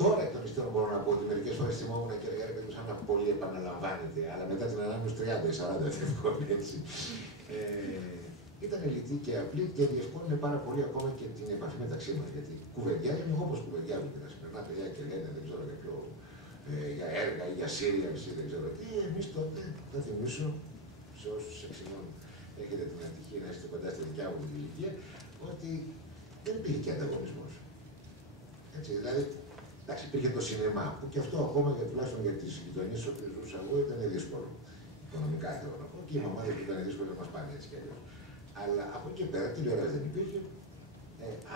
Τώρα εκ των υστέρων μπορώ να πω ότι μερικές φορές θυμόμουν και έλεγα ρε παιδί σαν να πολύ επαναλαμβάνεται, αλλά μετά την ανάμεση 30 ή 40 εύκολα έτσι. Ήταν λιτή και απλή και διευκόλυνε πάρα πολύ ακόμα και την επαφή μεταξύ μας. Γιατί κουβεντιάζουν όπως κουβεντιάζουν και τα σημερινά παιδιά και λένε δεν ξέρω για ποιο, για έργα ή για serials ή δεν ξέρω τι. Εμείς τότε, θα θυμίσω σε όσους εξημών έχετε την ατυχία να είστε κοντά στη δικιά μου την ηλικία, ότι δεν υπήρχε και ανταγωνισμός. Έτσι, δηλαδή, εντάξει, υπήρχε το σινεμά, που και αυτό ακόμα για τουλάχιστον για τις γειτονιές στις οποίες ζούσα εγώ ήταν δύσκολο. Οικονομικά θέλω να πω, και οι μαμάδες που ήταν δύσκολο να μας πάνε έτσι κι αλλιώς. Αλλά από εκεί πέρα τηλεόραση δεν υπήρχε,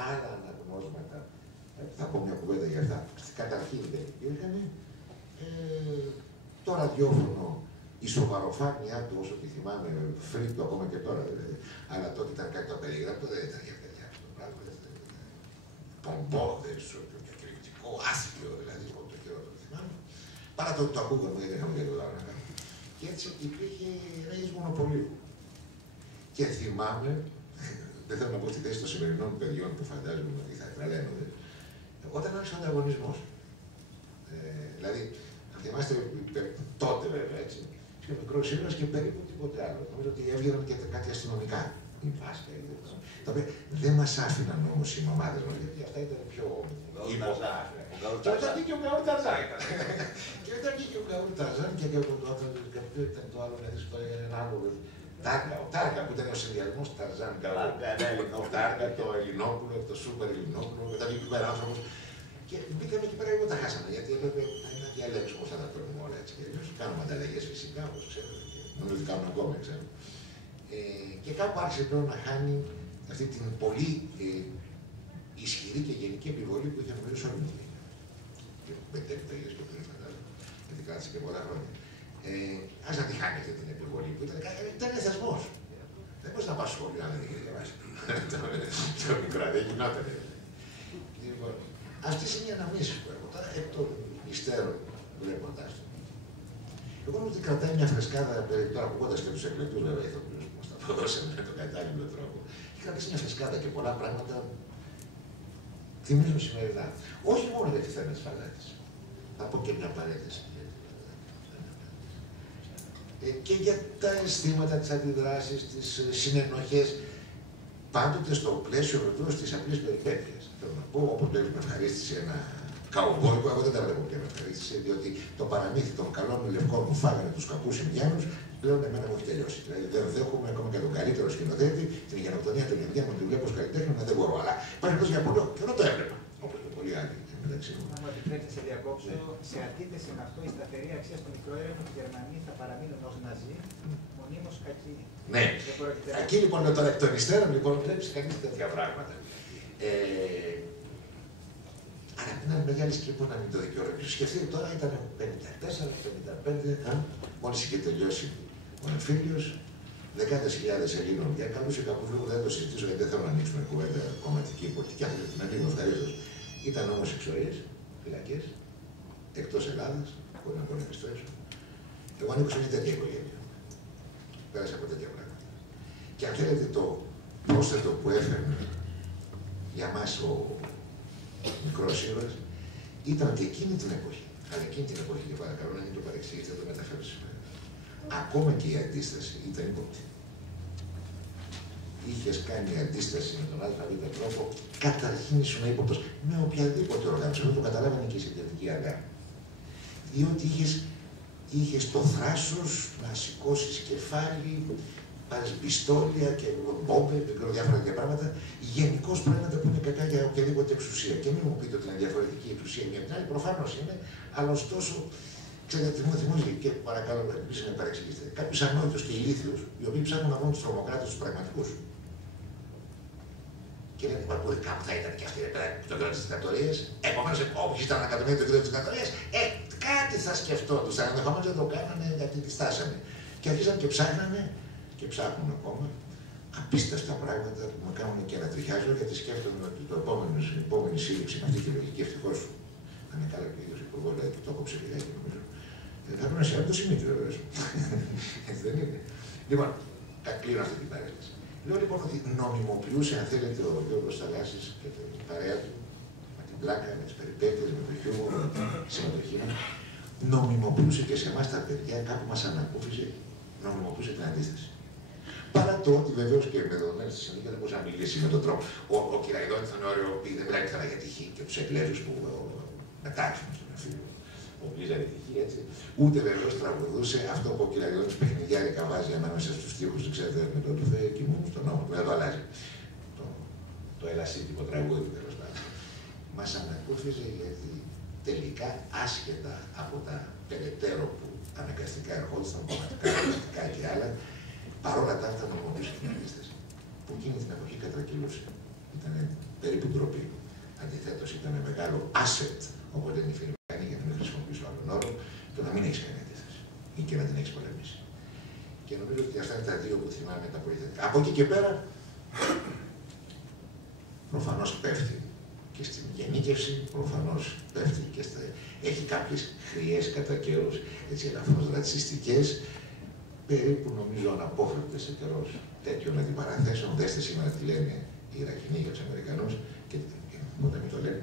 άλλα αναγνώσματα. Θα πω μια κουβέντα για αυτά. Καταρχήν δεν υπήρχαν. Το ραδιόφωνο, η σοβαροφάνειά του, όσο τη θυμάμαι, φρίτο ακόμα και τώρα δηλαδή. Αλλά τότε ήταν κάτι το απερίγραπτο, δεν ήταν για παιδιά αυτό το πράγμα. Πομπόδες, εκρηκτικό, άθλιο δηλαδή, το χειρότερο θυμάμαι. Παρά το ότι το ακούγαμε, γιατί δεν είχαμε και το άλλο να κάνουμε. Και έτσι υπήρχε ρέγγις μονοπωλίου. Και θυμάμαι, δεν θέλω να πω στη θέση των σημερινών παιδιών που φαντάζομαι ότι θα τρελαίνονται, όταν άρχισε ο ανταγωνισμός. Δηλαδή, αν θυμάστε τότε βέβαια έτσι, πιο μικρός ήρωας και περίπου τίποτε άλλο. Νομίζω ότι έβγαιναν και κάτι αστυνομικά. Η Πάσχα ή δεν ξέρω. Τα οποία δεν μας άφηναν όμως οι μαμάδες μας, γιατί αυτά ήταν πιο υπογράφια. Και όταν βγήκε ο Γκαούρ Ταρζάν. Και όταν βγήκε ο Γκαούρ Ταρζάν και ήταν το άλλο να δεις τώρα για έναν άλλο. Ο Τάρκα που ήταν ο συνδυασμός Ταρζάν Γκαούρ. Ο Τάρκα, το Ελληνόπουλο, το Σούπερ Ελληνόπουλο, μετά βγήκε ο Υπεράνθρωπος. Και μπήκαμε εκεί πέρα και τα χάσαμε, γιατί έπρεπε να διαλέξουμε πώς θα τα παίρνουμε όλα έτσι. Και κάνουμε ανταλλαγές φυσικά, όπως ξέρετε. Νομίζω ότι κάνουμε ακόμα, ξέρω. Και κάπου άρχισε πλέον να χάνει αυτή την πολύ ισχυρή και γενική επιβολή που είχε μιλήσει όλοι μου. Και με τελειές και πριν φαντάζομαι, γιατί κράτησε και πολλά χρόνια. Ας να τη χάνει αυτή την επιβολή που ήταν θεσμός. Δεν μπορείς να πας σχολείο αν δεν είχε διαβάσει. Το μικρό δεν γινόταν. Λοιπόν, αυτές είναι οι αναμνήσεις που έχω τώρα, εκ των υστέρων βλέποντας το. Εγώ νομίζω ότι κρατάει μια φρεσκάδα, τώρα ακούγοντας και τους εκλεκτούς βέβαια ηθοποιούς που μας τα προδώσαμε με τον κατάλληλο τρόπο, έχει κρατήσει μια φρεσκάδα και πολλά πράγματα θυμίζουν σημερινά. Όχι μόνο για τη θέμα της Φαλάτης. Θα πω και μια παρένθεση. Και για τα αισθήματα, τις αντιδράσεις, τις συνενοχές, πάντοτε στο πλαίσιο βεβαίως της απλής περιπέτειας. Θέλω να πω, όποτε με ευχαρίστησε ένα καουμπόικο, εγώ δεν τα βλέπω πια με ευχαρίστησε, διότι το παραμύθι των καλών λευκών που φάγανε τους κακούς Ινδιάνους, πλέον εμένα μου έχει τελειώσει. Δηλαδή δεν δέχομαι ακόμα και τον καλύτερο σκηνοθέτη, την γενοκτονία των Ινδιάνων, την βλέπω ως καλλιτέχνη, δεν μπορώ. Αλλά υπάρχει για πολύ καιρό το έβλεπα, όπως και πολλοί άλλοι. Αν μου επιτρέπετε, σε διακόψω, σε αντίθεση με αυτό, η σταθερή αξία στο μικρό έρευνα ότι οι Γερμανοί θα παραμείνουν ως Ναζί, μονίμως κακοί. Ναι, εκεί λοιπόν τώρα εκ των υστέρων λοιπόν βλέπει κανείς τέτοια πράγματα. Αλλά την άλλη μεγάλη σκηνή να μην το δικαιολογήσω. Σκεφτείτε τώρα ήταν 54-55, μόλις είχε τελειώσει ο εμφύλιος, δεκάδες χιλιάδες Ελλήνων για καλούς ή κακούς λόγους δεν το συζητήσω γιατί δεν θέλω να ανοίξουμε κουβέντα κομματική, πολιτική, αν θέλετε, να ανοίγουμε ευχαρίστως. Ήταν όμως εξορίες, φυλακές, εκτός Ελλάδας, μπορεί να πω να επιστρέψω. Εγώ ανήκω σε μια τέτοια οικογένεια. Πέρασα από τέτοια πράγματα. Και αν θέλετε το πρόσθετο που έφερνε για μας ο μικρός ήρωας, ήταν ότι εκείνη την εποχή, αλλά εκείνη την εποχή, και παρακαλώ να μην το παρεξηγήσετε, το μεταφέρω σήμερα. Ακόμα και η αντίσταση ήταν ύποπτη. Είχες κάνει αντίσταση με τον ΑΒ τρόπο, καταρχήν ήσουν ύποπτος με οποιαδήποτε οργάνωση. Δεν το καταλάβαινε και η συντηρητική αργά. Διότι είχες το θράσος να σηκώσεις κεφάλι πάρεις πιστόλια και μπόμπε, διάφορα τέτοια πράγματα, γενικώς πράγματα που είναι κακά για οποιαδήποτε εξουσία. Και μην μου πείτε ότι είναι διαφορετική η εξουσία μια την άλλη, προφανώς είναι, αλλά ωστόσο, ξέρετε, θυμίζει και παρακαλώ, επίσης με παρεξηγήσετε, κάποιους ανόητους και ηλίθιους, οι οποίοι ψάχνουν να βρουν τους τρομοκράτες τους πραγματικούς. Και λένε, μα πού κάπου θα ήταν και αυτοί το κύριο της δικτατορίας. Επομένως, όποιοι ήταν ανακατεμένοι το κύριο της δικτατορίας, κάτι θα σκεφτόντουσαν. Ενδεχομένως δεν το κάνανε γιατί τη στάσανε. Και αρχίσαν και ψάχνανε, και ψάχνουν ακόμα, απίστευτα πράγματα που με κάνουν και να τριχιάζω, γιατί σκέφτομαι ότι η επόμενη σύλληψη με αυτή τη λογική, ευτυχώς, θα είναι καλά και ο ίδιος υπουργός, δηλαδή το έκοψε λιγάκι νομίζω. Θα πρέπει να σε το Σιμίτη βεβαίως. Έτσι δεν είναι. Λοιπόν, κλείνω αυτή την παρέλαση. Λέω λοιπόν ότι νομιμοποιούσε, αν θέλετε, ο Γιώργος Θαλάσσης και την παρέα του, με την πλάκα, με τις περιπέτειες, με το χιούμορ, με τη συμμετοχή μας, νομιμοποιούσε και σε εμάς τα παιδιά, κάπου μας ανακούφιζε, νομιμοποιούσε την αντίσταση. Παρά το ότι βεβαίως και με δεδομένες τη συνήθεια δεν μπορούσε να μιλήσει με τον τρόπο. Ο Κυραϊδόνης ήταν ωραίο, δεν μιλάει ξανά για τη χ και τους εκλέγους που μετάξουν στον φίλο. Ο Πλίζαρη τη χ, έτσι. Ούτε βεβαίως τραγουδούσε αυτό που ο Κυραϊδόνης παιχνιδιάρικα βάζει ανάμεσα στους τοίχους, ξέρετε, με το του Φεκιμού, στον νόμο του, εδώ αλλάζει. Το ελασίτικο τραγούδι, τέλος πάντων. Μας ανακούφιζε γιατί τελικά άσχετα από τα περαιτέρω που αναγκαστικά ερχόντουσαν, πραγματικά και άλλα, παρόλα τα αυτά νομιμοποιούσε την αντίσταση. Που εκείνη την εποχή κατρακυλούσε. Ήταν περίπου ντροπή. Αντιθέτως, ήταν μεγάλο asset, όπως λένε οι φίλοι μου, για να μην χρησιμοποιήσω άλλον όρο, το να μην έχει κάνει αντίθεση ή και να την έχει πολεμήσει. Και νομίζω ότι αυτά είναι τα δύο που θυμάμαι τα πολύ θετικά. Από εκεί και πέρα, προφανώς πέφτει και στην γενίκευση, προφανώς πέφτει και έχει κάποιες χρειές κατά καιρούς, έτσι ελαφρώς ρατσιστικές, περίπου νομίζω αναπόφευκτες σε καιρός τέτοιων αντιπαραθέσεων. Δέστε σήμερα τι λένε οι Ιρακινοί για τους Αμερικανούς, και όταν μην το λένε,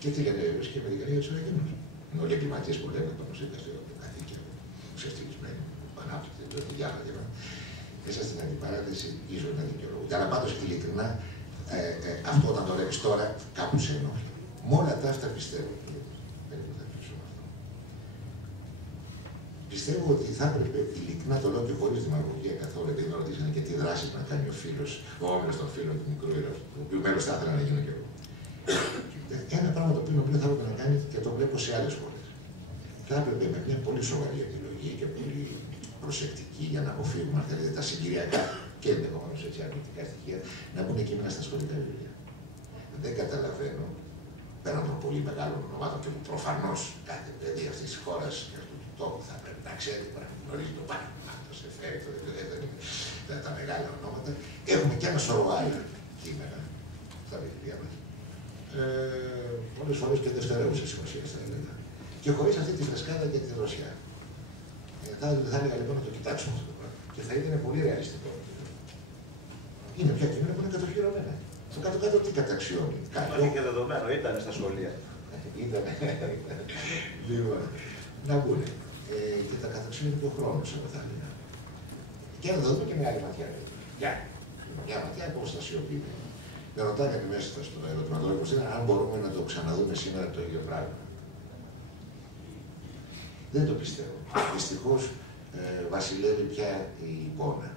και τι λένε και οι Αμερικανοί για τους Ιρακινούς. Είναι όλοι οι εγκληματίες που λένε πάνω σε το καθήκιο, ψευτικισμένοι, πανάπτυκτοι, το διάφορα. Μέσα στην αντιπαράθεση ίσως να δικαιολογούνται. Αλλά πάντως ειλικρινά, αυτό όταν το λέμε τώρα, κάπου σε ενοχλεί. Με όλα τα αυτά πιστεύω. Πιστεύω ότι θα έπρεπε, ειλικρινά το λέω και χωρίς δημαγωγία καθόλου, επειδή με ρωτήσανε και τι δράσεις να κάνει ο όμιλος των φίλων του μικρού ήρωα, του οποίου μέλος θα ήθελα να γίνω και εγώ. Ένα πράγμα το οποίο θα έπρεπε να κάνει και το βλέπω σε άλλες χώρες. Θα έπρεπε με μια πολύ σοβαρή επιλογή και πολύ προσεκτική για να αποφύγουμε, αν θέλετε, τα συγκυριακά και ενδεχομένως έτσι αρνητικά στοιχεία, να μπουν κείμενα στα σχολικά βιβλία. Δεν καταλαβαίνω, πέραν των πολύ μεγάλων ονομάτων και που προφανώς κάθε παιδί αυτής της χώρας και αυτού του τόπου θα πρέπει να ξέρει, να γνωρίζει το Παναμά, το Σεφέρ, τα μεγάλα ονόματα. Έχουμε και ένα σωρό άλλα κείμενα στα βιβλία μας. Πολλές φορές και δευτερεύουσες σημασίες, θα έλεγα. Και χωρίς αυτή τη φρεσκάδα και τη δροσιά. Θα έλεγα λοιπόν να το κοιτάξουμε αυτό το πράγμα. Και θα ήταν πολύ ρεαλιστικό. Είναι πια κείμενα που είναι κατοχυρωμένα. Στο κάτω-κάτω τι καταξιώνει. Μα και δεδομένο, ήταν στα σχολεία. Ήτανε. Λοιπόν, να μπουν. Και τα καταξιώνει και ο χρόνος, εγώ θα έλεγα. Και να το δούμε και με άλλη ματιά. Μια ματιά αποστασιοποιημένη. Με ρωτάνε μέσα στο ερωτηματολόγιο αν μπορούμε να το ξαναδούμε σήμερα το ίδιο πράγμα. Δεν το πιστεύω. Δυστυχώς βασιλεύει πια η εικόνα.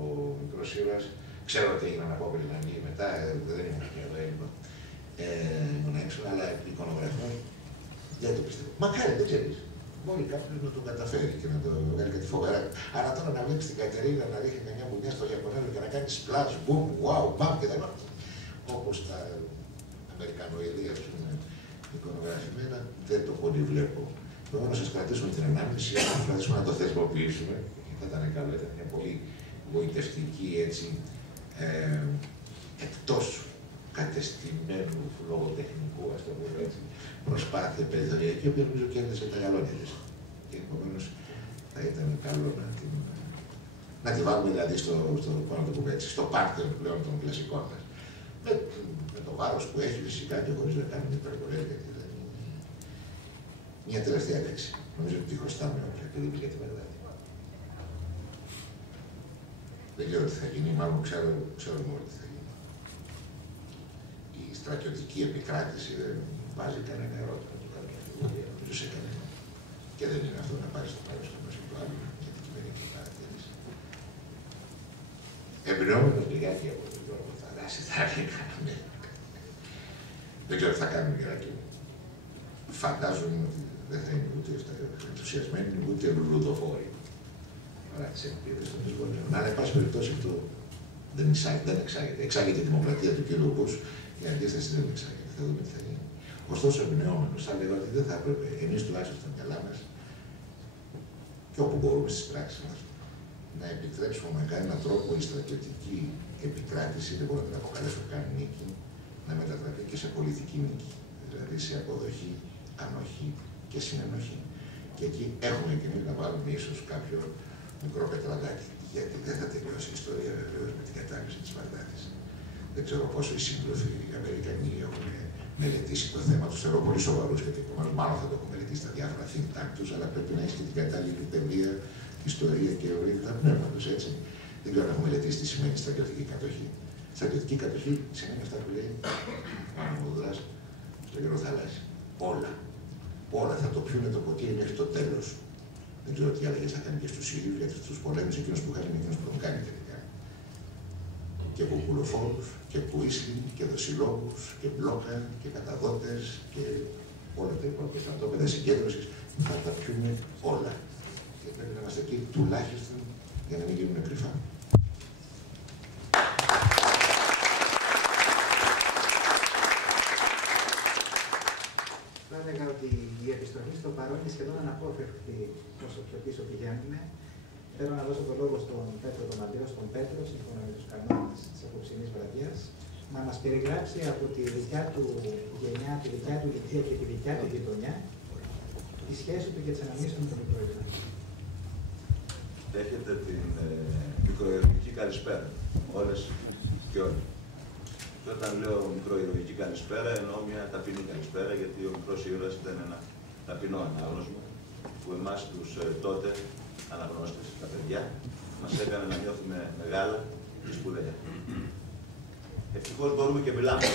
Ο μικρός ήρωας, ξέρω ότι έγιναν από Βρυλανοί μετά, δεν ήμουν και εδώ έμεινο. Ήμουν έξω, αλλά εικονογραφώ δεν το πιστεύω. Μακάρι, δεν ξέρεις. Μπορεί κάποιος να το καταφέρει και να το βγάλει κάτι φοβερά. Αλλά τώρα να βλέπεις την Κατερίνα να ρίχνει μια μπουνιά στο Ιαπωνέζο και να κάνει splash, boom, wow, bam και τα λοιπά. Όπως τα Αμερικανοειδή, ας πούμε, εικονογραφημένα, δεν το πολύ βλέπω. Πρέπει να σας κρατήσουμε την ανάμνηση, να προσπαθήσουμε να το θεσμοποιήσουμε. Θα ήταν καλό, ήταν μια πολύ γοητευτική, έτσι, εκτός κατεστημένου λογοτεχνικού, ας το πούμε έτσι, προσπάθεια περιθωριακή, η οποία νομίζω κέρδισε τα γαλόνια της. Και επομένως θα ήταν καλό να τη βάλουμε δηλαδή στο πάρτερ πλέον των κλασικών μας. Με το βάρος που έχει φυσικά και χωρίς να κάνουμε υπερβολές, γιατί δεν είναι. Μια τελευταία λέξη. Νομίζω ότι τη χρωστάμε όλα, επειδή είπες για τη Βαγδάτη. Δεν ξέρω τι θα γίνει, μάλλον ξέρουμε όλοι τι θα γίνει. Η στρατιωτική επικράτηση δεν βάζει κανένα ερώτημα του κανένα, νομίζω σε κανένα. Και δεν είναι αυτό να πάρει στο πάρος του μέσου του άλλου για την κυβερνητική παρατήρηση. Εμπνεόμενος λιγάκι από τον Γιώργο Θανάση, θα κάνουμε. Δεν ξέρω τι θα κάνουμε, Γεράκη. Φαντάζομαι ότι δεν θα είναι ούτε ενθουσιασμένοι, ούτε λουλουδοφόροι. Παρά τις ελπίδες των δυσγονέων. Αλλά, εν πάση περιπτώσει, αυτό δεν εξάγεται. Εξάγεται η δημοκρατία του κ. Μπούς, η αντίσταση δεν εξάγεται. Θα δούμε τι θα γίνει. Ωστόσο, εμπνεόμενος, θα λέγα ότι δεν θα έπρεπε εμείς τουλάχιστον στα μυαλά μας και όπου μπορούμε στις πράξεις μας να επιτρέψουμε με κανέναν τρόπο η στρατιωτική επικράτηση, δεν μπορώ να την αποκαλέσω καν νίκη, να μετατραπεί και σε πολιτική νίκη. Δηλαδή σε αποδοχή, ανοχή και συνενοχή. Και εκεί έχουμε και εμείς να βάλουμε ίσως κάποιο μικρό πετραδάκι. Γιατί δεν θα τελειώσει η ιστορία βεβαίως με την κατάληψη της Βαγδάτης. Δεν ξέρω πόσο οι σύντροφοι οι Αμερικανοί έχουν μελετήσει το θέμα του. Θεωρώ πολύ σοβαρού γιατί επομένως μάλλον θα το έχουν μελετήσει στα διάφορα think tank τους, αλλά πρέπει να έχει και την κατάλληλη παιδεία, ιστορία και ορίδα πνεύματος, έτσι. Δεν ξέρω αν έχουν μελετήσει τι σημαίνει στρατιωτική κατοχή. Στρατιωτική κατοχή σημαίνει αυτά που λέει ο Αναμοδράς στο Γερό Θαλάσσι. Όλα. Όλα θα το πιούνε το ποτήρι μέχρι το τέλος. Δεν ξέρω τι άλλαγες θα κάνει και στους Σύριους, γιατί στους πολέμους εκείνος που κάνει είναι εκείνος που τον κάνει τελικά. Και κουκουλοφόρους, και πουίσλι, και δοσιλόγους, και μπλόκα, και καταδότες, και όλα τα υπόλοιπα στρατόπεδα συγκέντρωσης θα τα πιούνε όλα. Και πρέπει να είμαστε εκεί τουλάχιστον για να μην γίνουν κρυφά. Θα έλεγα ότι η επιστροφή στο παρόν είναι σχεδόν αναπόφευκτη όσο πιο πίσω πηγαίνουμε. Θέλω να δώσω το λόγο στον Πέτρο τον Αντρέο, στον Πέτρο, σύμφωνα με τους κανόνες της απόψινής βραδιάς, να μας περιγράψει από τη δικιά του γενιά, τη δικιά του ηλικία και τη δικιά του γειτονιά τη σχέση του και τις αναμνήσεις με τον μικροϊρό. Έχετε την μικροϊρωνική καλησπέρα, όλες και όλοι. Και όταν λέω μικροϊρωνική καλησπέρα, εννοώ μια ταπεινή καλησπέρα, γιατί ο μικρός ήρωας ήταν ένα ταπεινό ανάγνωσμα που εμάς τους τότε αναγνώστες, τα παιδιά, μας έκανε να νιώθουμε μεγάλα και σπουδαία. Ευτυχώς μπορούμε και μιλάμε.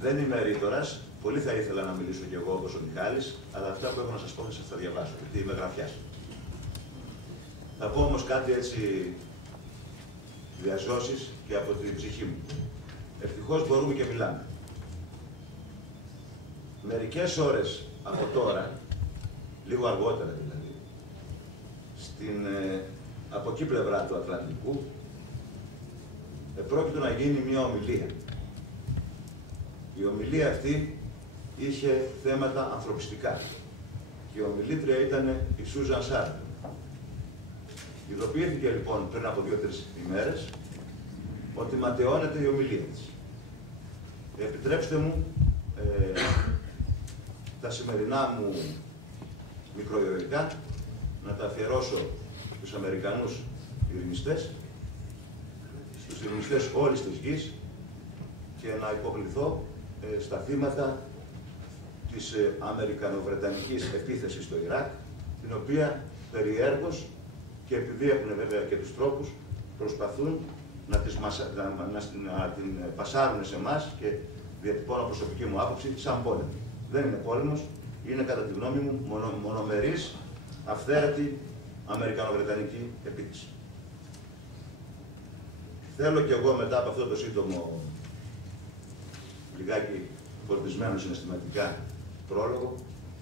Δεν είμαι ρήτορας, πολύ θα ήθελα να μιλήσω κι εγώ όπως ο Μιχάλης, αλλά αυτά που έχω να σας πω θα σας τα διαβάσω, γιατί είμαι γραφιάς. Θα πω όμως κάτι έτσι διαζώσεις και από την ψυχή μου. Ευτυχώς μπορούμε και μιλάμε. Μερικές ώρες από τώρα, λίγο αργότερα δηλαδή, στην από εκεί πλευρά του Ατλαντικού, πρόκειται να γίνει μια ομιλία. Η ομιλία αυτή είχε θέματα ανθρωπιστικά. Και η ομιλήτρια ήταν η Σούζαν Σάρντ. Ειδοποιήθηκε λοιπόν πριν από 2-3 ημέρες ότι ματαιώνεται η ομιλία της. Επιτρέψτε μου τα σημερινά μου μικροϊρωνικά να τα αφιερώσω στους Αμερικανούς ειρηνιστές, στους ειρηνιστές όλης της γης και να υποκληθώ στα θύματα της αμερικανοβρετανικής επίθεσης στο Ιράκ, την οποία περιέργως και επειδή έχουν βέβαια και τους τρόπους, προσπαθούν να την πασάρουν σε εμάς και διατυπώνω προσωπική μου άποψη σαν πόλεμο. Δεν είναι πόλεμος, είναι κατά τη γνώμη μου μονομερής, αυθαίρετη αμερικανοβρετανική επίθεση. Θέλω κι εγώ μετά από αυτό το σύντομο, λιγάκι φορτισμένο συναισθηματικά πρόλογο,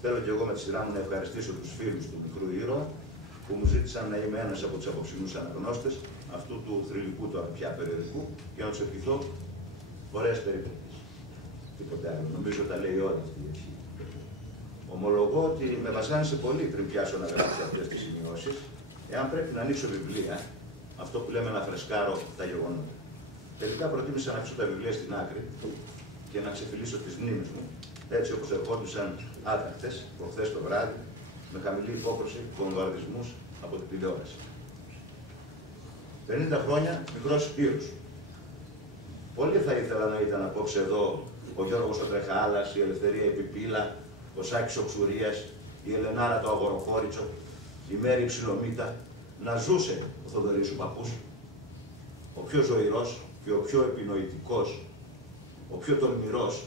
θέλω κι εγώ με τη σειρά μου να ευχαριστήσω τους φίλους του μικρού ήρωα που μου ζήτησαν να είμαι ένας από τους απόψινούς αναγνώστες αυτού του θρυλικού τώρα πια περιοδικού και να τους ευχηθώ ωραίες περιπέτειες. Τίποτε άλλο. Νομίζω τα λέει όλα αυτή η ευχή. Ομολογώ ότι με βασάνισε πολύ πριν πιάσω να γράψω αυτές τις σημειώσεις, εάν πρέπει να ανοίξω βιβλία, αυτό που λέμε να φρεσκάρω τα γεγονότα. Τελικά προτίμησα να αφήσω τα βιβλία στην άκρη και να ξεφυλίσω τις μνήμες μου, έτσι όπως ερχόντουσαν άτακτες προχθές το βράδυ, με χαμηλή υπόκρουση βομβαρδισμούς από την τηλεόραση. 50 χρόνια μικρός ήρωας. Πολύ θα ήθελα να ήταν απόψε εδώ ο Γιώργος ο Τρεχάλας, η Ελευθερία η Πιπίλα, ο Σάκης ο Ξουρίας, η Ελενάρα το Αγοροφόριτσο, η Μέρη Ψιλομίτα, να ζούσε ο Θοδωρής ο παππούς, ο πιο ζωηρός και ο πιο επινοητικός, ο πιο τολμηρός,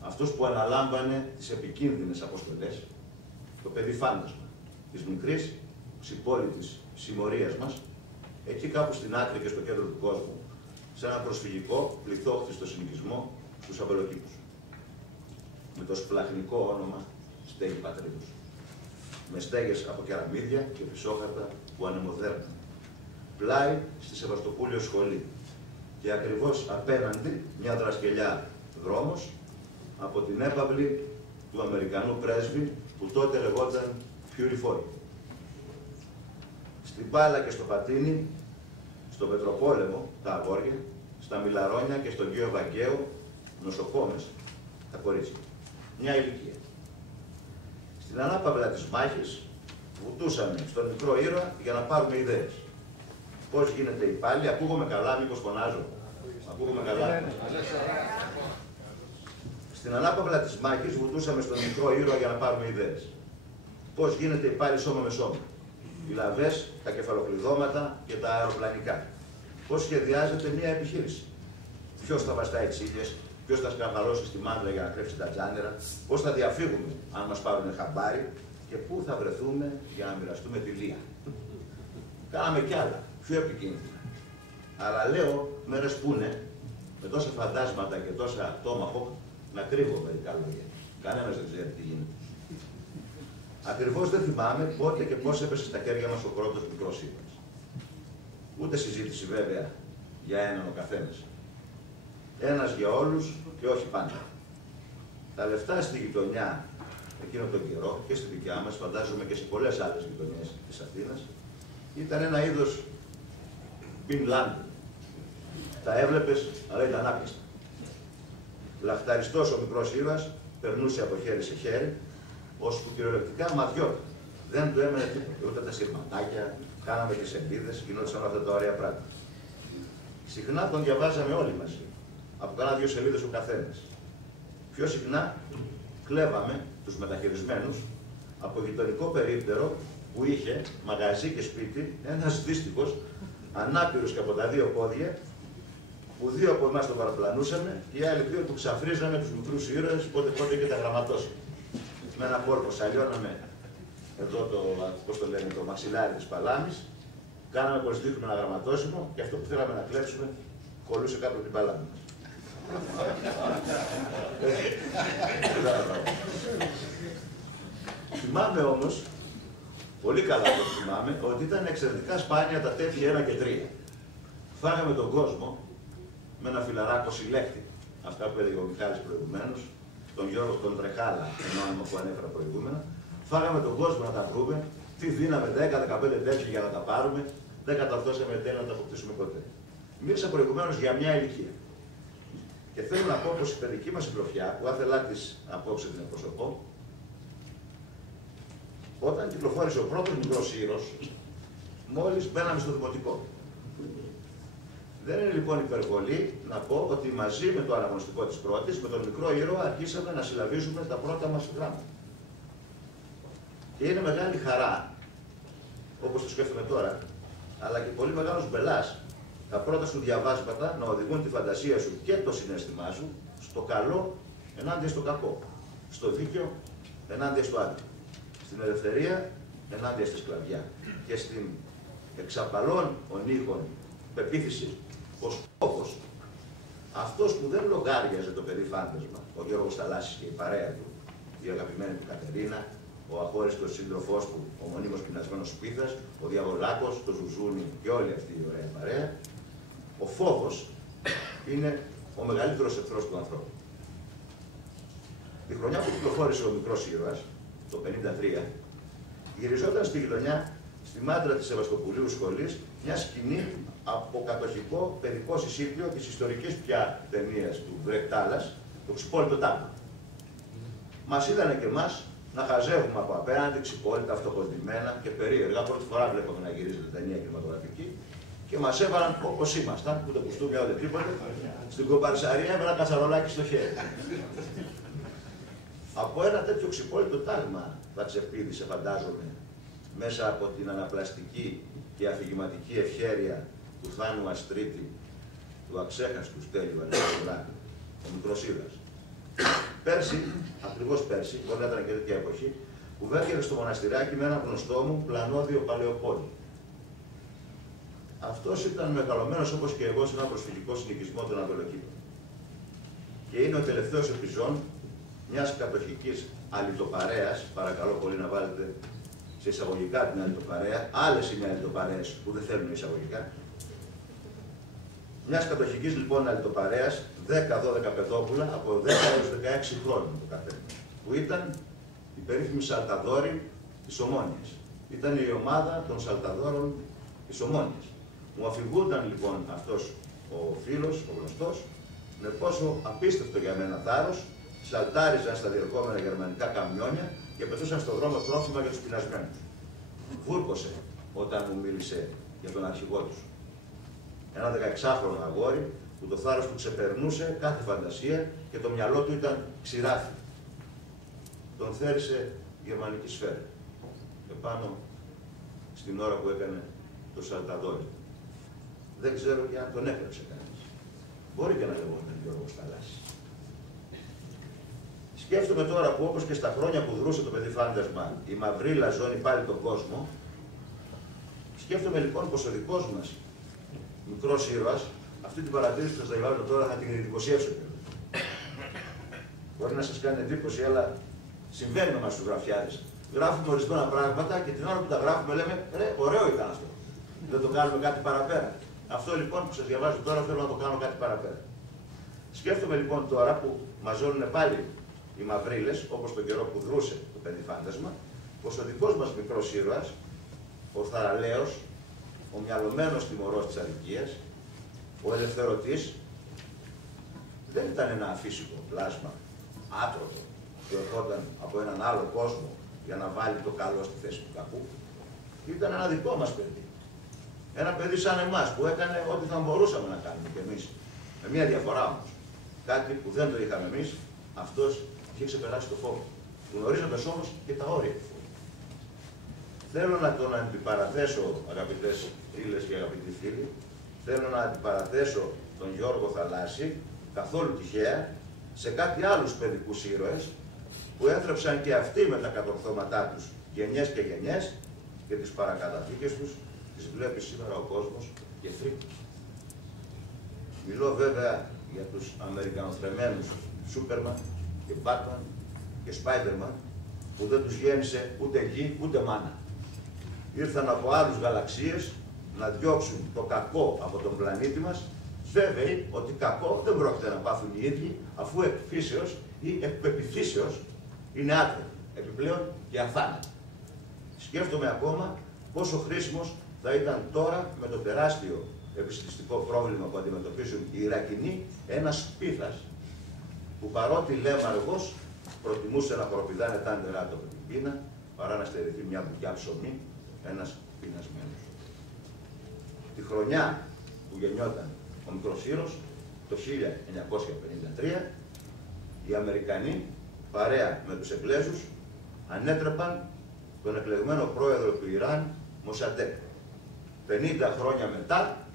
αυτός που αναλάμβανε τις επικίνδυνες αποστολές, το παιδί φάντασμα της μικρής, ξυπόλυτης συμμορίας μας, εκεί κάπου στην άκρη και στο κέντρο του κόσμου, σε έναν προσφυγικό, πληθόχθιστο συνοικισμό στους αμπελοκήπους. Με το σπλαχνικό όνομα Στέγη Πατρίδος. Με στέγες από κεραμίδια και πισόχαρτα που ανεμοδέρνουν. Πλάι στη Σεβαστοπούλιο σχολή. Και ακριβώς απέναντι μια δρασκελιά δρόμος από την έπαυλη του Αμερικανού πρέσβη που τότε λεγόταν Πιουριφόη. Στην Πάλα και στο Πατίνι, στο Πετροπόλεμο, τα αγόρια, στα Μιλαρόνια και στον Κύριο Βαγκαίο, νοσοκόμες, τα κορίτσια. Μια ηλικία. Στην ανάπαυλα της μάχης βουτούσαμε στον μικρό ήρωα για να πάρουμε ιδέες. Πώς γίνεται η πάλι, ακούγομαι καλά, μήπως φωνάζω. Ακούγομαι καλά. Στην ανάπαυλα της μάχης βουτούσαμε στον μικρό ήρωα για να πάρουμε ιδέες. Πώς γίνεται η πάλι σώμα με σώμα. Οι λαβές, τα κεφαλοκλειδώματα και τα αεροπλανικά. Πώς σχεδιάζεται μια επιχείρηση. Ποιος θα βαστάει τσίλιες, ποιος θα σκαρφαλώσει στη μάντρα για να κρέψει τα τζάνερα, πώς θα διαφύγουμε αν μας πάρουν χαμπάρι και πού θα βρεθούμε για να μοιραστούμε τη λία. Κάναμε κι άλλα, πιο επικίνδυνα. Αλλά λέω μέρες που είναι, με τόσα φαντάσματα και τόσα τόμαχο, να κρύβω μερικά λόγια. Κανένας δεν ξέρει τι γίνεται. Ακριβώς δεν θυμάμαι πότε και πώς έπεσε στα χέρια μας ο πρώτος μικρός ήρωας. Ούτε συζήτηση βέβαια για έναν ο καθένας. Ένας για όλους και όχι πάντα. Τα λεφτά στη γειτονιά εκείνο τον καιρό και στη δικιά μας, φαντάζομαι και σε πολλές άλλες γειτονιές της Αθήνας, ήταν ένα είδος Bin Laden. Τα έβλεπες, αλλά ήταν άπιστα. Λαχταριστός ο μικρός ήρωας περνούσε από χέρι σε χέρι, ώσπου κυριολεκτικά ματιόταν. Δεν του έμενε τίποτα, ούτε τα σειρματάκια, κάναμε τις σελίδες, γινόντουσαν αυτά τα ωραία πράγματα. Συχνά τον διαβάζαμε όλοι μαζί, από κάνα 2 σελίδες ο καθένας. Πιο συχνά κλέβαμε τους μεταχειρισμένους από γειτονικό περίπτερο που είχε μαγαζί και σπίτι ένας δύστιχος, ανάπηρος και από τα 2 πόδια, που 2 από εμάς τον παραπλανούσαμε και οι άλλοι 2 του ξαφρίζαμε τους μικρούς ήρωες, πότε και τα γραμματώσαμε. Με ένα κόλπο σαλιώναμε εδώ το μαξιλάρι της παλάμης, κάναμε πως δείχνουμε ένα γραμματώσιμο και αυτό που θέλαμε να κλέψουμε κολλούσε κάτω από την παλάμη μας. Θυμάμαι όμως, πολύ καλά το θυμάμαι, ότι ήταν εξαιρετικά σπάνια τα τέφη 1 και 3. Φάγαμε τον κόσμο με ένα φιλαράκο συλλέκτη. Αυτά που έλεγε ο Μιχάλης προηγουμένως, τον Γιώργο τον Τρεχάλα, ένα όνομα που ανέφερα προηγούμενα. Φάγαμε τον κόσμο να τα βρούμε, τι δίναμε 10-15 τέφη για να τα πάρουμε, δεν κατορθώσαμε εν τέλει να τα αποκτήσουμε ποτέ. Μίλησα προηγουμένως για μια ηλικία. Και θέλω να πω πως η παιδική μας συντροφιά, που άθελά της απόψε την εκπροσωπώ, όταν κυκλοφόρησε ο πρώτος μικρός ήρωας, μόλις μπαίναμε στο δημοτικό. Δεν είναι λοιπόν υπερβολή να πω ότι μαζί με το αναγνωστικό της πρώτης, με τον μικρό ήρωα, αρχίσαμε να συλλαβίζουμε τα πρώτα μας γράμματα. Και είναι μεγάλη χαρά, όπως το σκέφτομαι τώρα, αλλά και πολύ μεγάλος μπελάς, τα πρώτα σου διαβάσματα να οδηγούν τη φαντασία σου και το συναίσθημά σου στο καλό ενάντια στο κακό, στο δίκαιο ενάντια στο άδικο, στην ελευθερία ενάντια στη σκλαβιά και στην εξαπαλών ονείχων πεποίθηση πως στόχος, αυτός που δεν λογάριαζε το παιδί φάντασμα, ο Γιώργος Θαλάσσης και η παρέα του, η αγαπημένη του Κατερίνα, ο αχώριστος σύντροφός του, ο μονίμως πεινασμένος Σπίθας, ο Διαβολάκος, το Ζουζούνι και όλη αυτή η ωραία παρέα, ο φόβος είναι ο μεγαλύτερος εχθρός του ανθρώπου. Τη χρονιά που κυκλοφόρησε ο μικρός ήρωας, το 1953, γυριζόταν στη γειτονιά, στη μάντρα της Σεβαστοπουλίου σχολής, μια σκηνή από κατοχικό παιδικό συσίτιο της ιστορικής πια ταινίας του Βρεκτάλας, το Ξυπόλυτο Τάγκο. Μας είδανε και εμάς να χαζεύουμε από απέναντι, ξυπόλυτα, αυτοκοντημένα και περίεργα. Πρώτη φορά βλέπαμε να γυρίζεται ταινία κινηματογραφική και μας έβαλαν όπως ήμασταν, ούτε κουστούμια ούτε τίποτε, στην κομπαρσαρία με ένα κατσαρολάκι στο χέρι. Από ένα τέτοιο ξυπόλυτο τάγμα θα ξεπήδησε, φαντάζομαι, μέσα από την αναπλαστική και αφηγηματική ευχέρεια του Θάνου Αστρίτη, του αξέχαστου Στέλιου Αλεξανδράκη, ο μικρός ήρωας. Πέρσι, ακριβώς πέρσι, μπορεί να ήταν και τέτοια εποχή, που βέρχεται στο μοναστηράκι με έναν γνωστό μου πλανόδιο παλαιοπόλη. Αυτός ήταν μεγαλωμένος όπως και εγώ σε ένα προσφυγικό συνοικισμό των Ανατολοκήπων. Και είναι ο τελευταίος επιζών μιας κατοχικής αλυτοπαρέας, παρακαλώ πολύ να βάλετε σε εισαγωγικά την αλυτοπαρέα, άλλες είναι αλυτοπαρέες που δεν θέλουν εισαγωγικά. Μιας κατοχικής λοιπόν αλυτοπαρέας, 10-12 παιδόπουλα από 10 έως 16 χρόνια το καθένα, που ήταν η περίφημη Σαλταδόρη της Ομόνιας. Ήταν η ομάδα των Σαλταδόρων της Ομόνιας. Μου αφηγούνταν λοιπόν αυτός ο φίλος, ο γνωστός, με πόσο απίστευτο για μένα θάρρος, σαλτάριζαν στα διερχόμενα γερμανικά καμιόνια και πετούσαν στον δρόμο τρόφιμα για τους πεινασμένους. Βούρκωσε όταν μου μίλησε για τον αρχηγό τους. Ένα 16χρονο αγόρι που το θάρρος του ξεπερνούσε κάθε φαντασία και το μυαλό του ήταν ξηράφι. Τον θέρισε η γερμανική σφαίρα επάνω στην ώρα που έκανε το Σαλταδόρι. Δεν ξέρω και αν τον έκρεψε κανείς. Μπορεί και να λεγόταν Γιώργος Θαλάσσης. Σκέφτομαι τώρα που όπως και στα χρόνια που δρούσε το παιδί φάντασμα η μαυρίλα ζώνει πάλι τον κόσμο, σκέφτομαι λοιπόν πως ο δικός μας μικρός ήρωας, αυτή την παρατήρηση που σας διαβάζω τώρα θα την εντυπωσιεύσω. Μπορεί να σας κάνει εντύπωση, αλλά συμβαίνει με μας τους γραφιάδες. Γράφουμε ορισμένα πράγματα και την ώρα που τα γράφουμε λέμε ρε, ωραίο ήταν αυτό. Δεν το κάνουμε κάτι παραπέρα. Αυτό λοιπόν που σας διαβάζω τώρα θέλω να το κάνω κάτι παραπέρα. Σκέφτομαι λοιπόν τώρα που μαζώνουν πάλι οι μαυρίλες, όπως τον καιρό που δρούσε το παιδί φάντασμα, πως ο δικός μας μικρός ήρωας, ο θαραλέος, ο μυαλωμένος τιμωρός της αδικίας, ο ελευθερωτής, δεν ήταν ένα αφύσικο πλάσμα, άτρωτο, που ερχόταν από έναν άλλο κόσμο για να βάλει το καλό στη θέση του κακού. Ήταν ένα δικό μας παιδί. Ένα παιδί σαν εμάς που έκανε ό,τι θα μπορούσαμε να κάνουμε κι εμείς. Με μια διαφορά όμως. Κάτι που δεν το είχαμε εμείς, αυτός είχε ξεπεράσει το φόβο. Γνωρίζοντας όμως και τα όρια του φόβου. Θέλω να τον αντιπαραθέσω, αγαπητές φίλες και αγαπητοί φίλοι, θέλω να αντιπαραθέσω τον Γιώργο Θαλάσση, καθόλου τυχαία, σε κάτι άλλους παιδικούς ήρωες που έθρεψαν και αυτοί με τα κατορθώματά τους γενιές και γενιές και τις παρακαταθήκες τους τις βλέπει σήμερα ο κόσμος και φρίκος. Μιλώ βέβαια για τους αμερικανοθρεμένους Σούπερμαν και Μπάτμαν και Σπάιντερμαν που δεν τους γέννησε ούτε γη ούτε μάνα. Ήρθαν από άλλους γαλαξίες να διώξουν το κακό από τον πλανήτη μας, βέβαιοι ότι κακό δεν πρόκειται να πάθουν οι ίδιοι, αφού εκ φύσεως ή εκ πεποιθήσεως είναι άτροποι, επιπλέον και αθάνατοι. Σκέφτομαι ακόμα πόσο χρήσιμος θα ήταν τώρα με το τεράστιο επιστημιστικό πρόβλημα που αντιμετωπίζουν οι Ιρακινοί ένας πίθας που παρότι λέμαργος προτιμούσε να προπηδάνε τα άντερά του από την πείνα παρά να στερηθεί μια μπουκιά ψωμί ένας πεινασμένος. Τη χρονιά που γεννιόταν ο μικρός ήρωας, το 1953, οι Αμερικανοί παρέα με τους Εγγλέζους ανέτρεπαν τον εκλεγμένο πρόεδρο του Ιράν, Μοσαντέκ. 50 χρόνια μετά,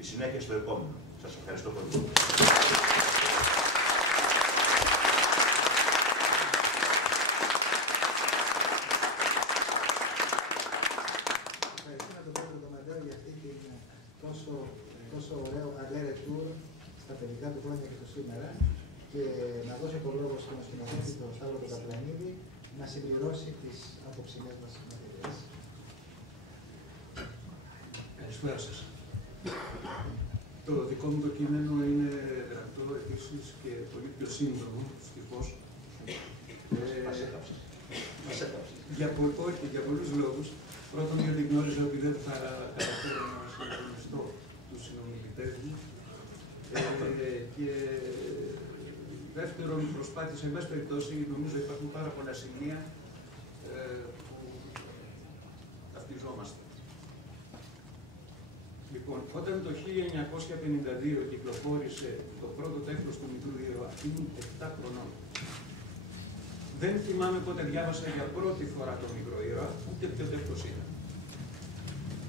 η συνέχεια στο επόμενο. Σας ευχαριστώ πολύ. Ευχαριστούμε τον πρόεδρο Ντομαντέο για αυτή την τόσο ωραίο αλέρε τουρ στα παιδικά του χρόνια και το σήμερα και να δώσω το λόγο στον σκηνοθέτη τον Σταύρο τον Καπλανίδη να συμπληρώσει τις απόψινές μας μαθητές. Καλησπέρα σας. Το δικό μου το κείμενο είναι γραπτό επίσης και πολύ πιο σύντομο, δυστυχώς. Για πολλούς λόγους. Πρώτον, γιατί γνώριζα ότι δεν θα καταφέρω να συντονιστώ τους συνομιλητές μου. Και δεύτερον, προσπάθησα, εν πάση περιπτώσει, νομίζω υπάρχουν πάρα πολλά σημεία που ταυτιζόμαστε. Λοιπόν, όταν το 1952 κυκλοφόρησε το πρώτο τέχνος του μικρού ήρωα, ήμουν 7 χρονών. Δεν θυμάμαι πότε διάβασα για πρώτη φορά τον μικρό ήρωα, ούτε ποιο τέχνος ήταν.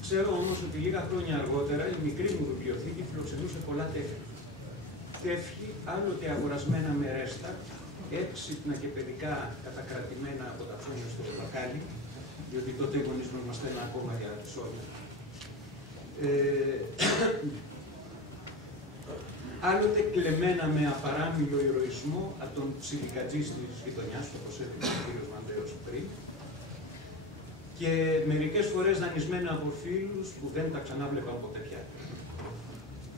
Ξέρω όμως ότι λίγα χρόνια αργότερα η μικρή μου βιβλιοθήκη φιλοξενούσε πολλά τέχνη. Τεύχη άλλοτε αγορασμένα με ρέστα, έξυπνα και παιδικά κατακρατημένα από τα χρόνια στο μπακάλι, διότι τότε οι γονείς μας μαθαίναν ακόμα για τις όλες. Άλλοτε κλεμμένα με απαράμιλο ηρωισμό από τον ψιλικατζή της γειτονιάς, όπως έλεγε ο κ. Μαντέος πριν, και μερικές φορές δανεισμένα από φίλους που δεν τα ξανάβλεπαν ποτέ πια.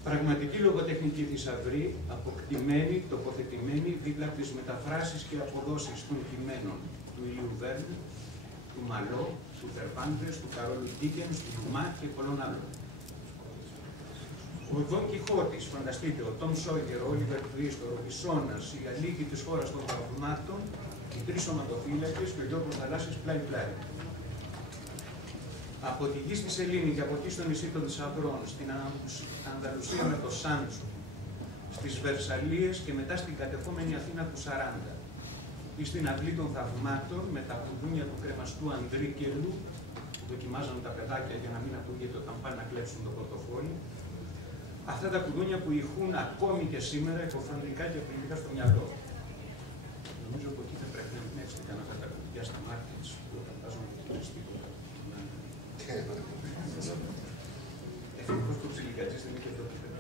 Πραγματική λογοτεχνική θησαυρή, αποκτημένη, τοποθετημένη δίπλα από τις μεταφράσεις και αποδόσεις των κειμένων του Ηλίου Βέρνε, του Μαλό, του Τερπάντες, του Καρόλου Ντίκενς, του Ντουμά και πολλών άλλων. Ο Δον Κιχώτης, φανταστείτε, ο Τόμ Σόγερ, ο Όλιβερ Twist, ο Ροβισώνας, η Αλίκη της χώρας των θαυμάτων, οι τρεις σωματοφύλακες και ο Γιώργος Θαλάσσης πλάι-πλάι. Από τη γη στη Σελήνη και από εκεί στο νησί των Θησαυρών, στην Ανδαλουσία με το Σάντσο, στις Βερσαλίες και μετά στην κατεχόμενη Αθήνα του 40, ή στην Αυλή των Θαυμάτων με τα κουδούνια του κρεμαστού Ανδρίκελου, που δοκιμάζαν τα παιδάκια για να μην ακούγεται όταν πάνε να κλέψουν το πορτοφόλι. Αυτά τα κουδούνια που ηχούν ακόμη και σήμερα υποφαντρικά και απειλητικά στο μυαλό. Νομίζω από εκεί θα πρέπει να εμπνεύστηκαν αυτά τα κουδούνια στα μάτια της που φαντάζομαι ότι είναι τίποτα. Ευτυχώς το ψιλικατζής δεν είναι και εδώ πέρα.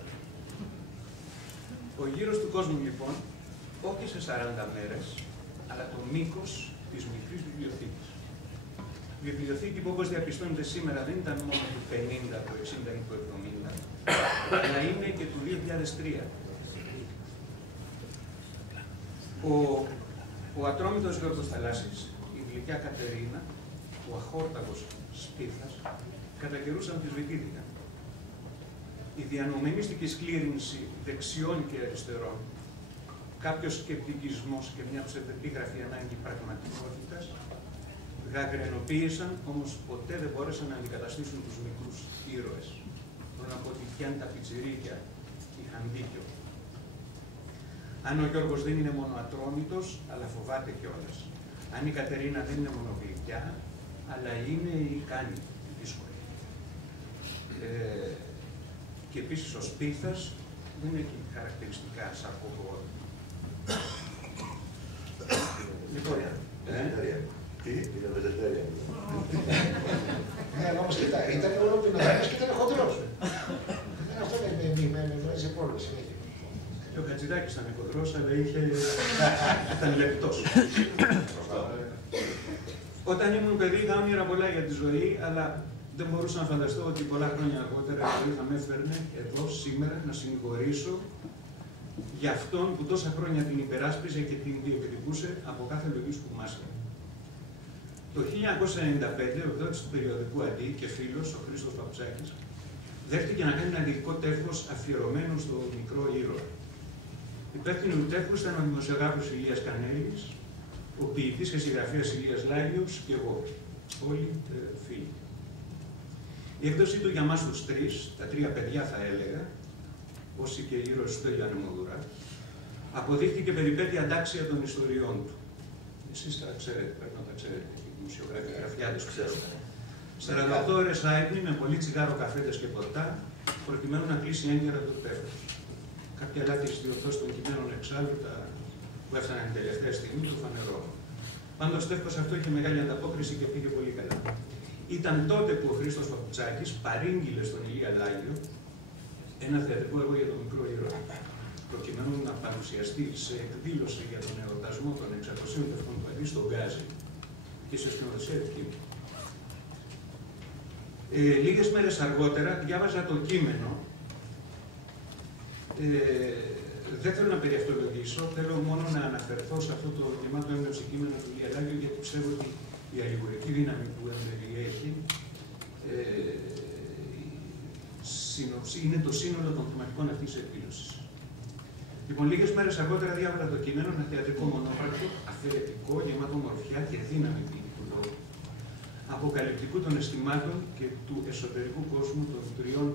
Ο γύρος του κόσμου λοιπόν, όχι σε 40 μέρες, αλλά το μήκος της μικρής βιβλιοθήκης. Η βιβλιοθήκη που όπως διαπιστώνεται σήμερα δεν ήταν μόνο του 50, του 60 ή του 70, αλλά είναι και του 2003. Ο ατρόμητος Γιώργος Θαλάσσης, η γλυκιά Κατερίνα, ο αχόρταγος Σπίθας, κατά καιρούς αμφισβητήθηκαν. Η διανομενίστικη σκλήρινση δεξιών και αριστερών, κάποιος σκεπτικισμός και μια ψευδεπίγραφη ανάγκη πραγματικότητας, γαγκρενοποίησαν, όμως ποτέ δεν μπόρεσαν να αντικαταστήσουν τους μικρούς ήρωες. Θέλω να πω ότι κι αν τα πιτσιρίκια είχαν δίκιο. Αν ο Γιώργος δεν είναι μόνο ατρόμητος, αλλά φοβάται κιόλας. Αν η Κατερίνα δεν είναι μόνο γλυκιά, αλλά είναι ικάνη, δύσκολη. Και επίσης ο Σπίθας δεν έχει χαρακτηριστικά σαρκοβόρο. Λοιπόν, Τι, είναι βεζετέρια. Ναι, όμως κοιτά, ήταν όλο πεινωμένος και ήταν χοντρός. Αυτό με βάζει πόλο συνέχεια. Και ο Χατζηδάκης ήταν χοντρός, αλλά ήταν λεπτός. Όταν ήμουν παιδί είχα όνειρα πολλά για τη ζωή, αλλά δεν μπορούσα να φανταστώ ότι πολλά χρόνια αργότερα η ζωή θα με έφερνε εδώ σήμερα να συνηγορήσω για αυτόν που τόσα χρόνια την υπεράσπιζε και την διεκδικούσε από κάθε λογής που μάσχε. Το 1995, ο εκδότης του περιοδικού Αντί και φίλος, ο Χρήστος Παπουτσάκης, δέχτηκε να κάνει ένα δικό τεύχος αφιερωμένο στο μικρό ήρωα. Υπεύθυνο του τεύχους ήταν ο δημοσιογράφος Ηλίας Κανέλης, ο ποιητής και συγγραφέας Ηλίας Λάγιος και εγώ. Όλοι φίλοι. Η έκδοση του για μας τους τρεις, τα τρία παιδιά θα έλεγα, όσοι και ήρωες του Τέλειου Ανεμοδουρά, αποδείχτηκε περιπέτεια αντάξια των ιστοριών του. Εσείς τα ξέρετε, πρέπει να τα ξέρετε. Δημοσιογραφιά τους ξέρουν. 48 ώρες άϊπνοι με πολύ τσιγάρο, καφέδες και ποτά, προκειμένου να κλείσει έγκαιρα το τεύχος. Κάποια λάθη στις διορθώσεις των κειμένων εξάλλου που έφταναν την τελευταία στιγμή του φανερό. Πάντως το τεύχος αυτό είχε μεγάλη ανταπόκριση και πήγε πολύ καλά. Ήταν τότε που ο Χρήστος Παπουτσάκης παρήγγειλε στον Ηλία Λάγιο ένα θεατρικό έργο για τον μικρό ήρωα, προκειμένου να παρουσιαστεί σε εκδήλωση για τον εορτασμό των 600 τευχών του Αντί στον Γκάζι και σε σκηνοθεσία δική μου. Λίγες μέρες αργότερα διάβαζα το κείμενο. Δεν θέλω να περιευτολογήσω, θέλω μόνο να αναφερθώ σε αυτό το γεμάτο έμπνευση κείμενο του Ηλία Λάγιο, γιατί πιστεύω ότι η αλληγορική δύναμη που εμπεριέχει είναι το σύνολο των θεματικών αυτής της εκδήλωσης. Λοιπόν, λίγες μέρες αργότερα διάβαλα το κείμενο, ένα θεατρικό μονόπρακτο, αφαιρετικό, γεμάτο μορφιά και δύναμη ποιητικού λόγου, αποκαλυπτικού των αισθημάτων και του εσωτερικού κόσμου των τριών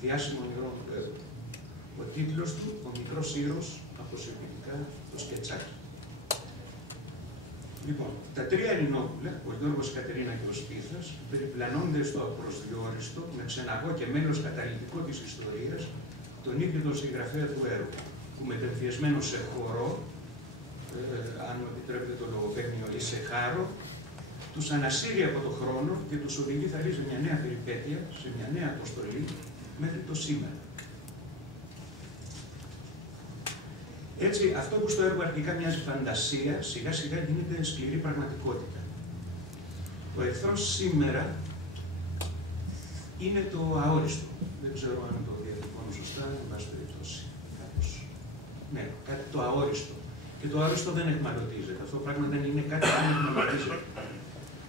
διάσημων ηρώων του έργου. Ο τίτλος του, ο μικρός ήρωας, αποσυντηρητικά το σκετσάκι. Λοιπόν, τα τρία Ελληνόπουλα, ο Γιώργος, η Κατερίνα και ο Σπίθας, περιπλανώνται στο απροσδιόριστο, με ξεναγό και μέλος καταλυτικό της ιστορίας, τον ίδιο τον συγγραφέα του έργου, που μετεμφιεσμένο σε χορό, αν μου επιτρέπετε το λογοπαίγνιο, ή σε χάρο, τους ανασύρει από τον χρόνο και τους οδηγεί θα σε μια νέα περιπέτεια, σε μια νέα αποστολή, μέχρι το σήμερα. Έτσι, αυτό που στο έργο αρχικά μοιάζει φαντασία, σιγά σιγά γίνεται σκληρή πραγματικότητα. Ο εχθρός σήμερα είναι το αόριστο. Δεν ξέρω αν το διατυπώνω σωστά, εν πάση περιπτώσει. Ναι, κάτι το αόριστο. Και το αόριστο δεν εχμαλωτίζεται. Αυτό το πράγμα δεν είναι κάτι που δεν εχμαλωτίζεται.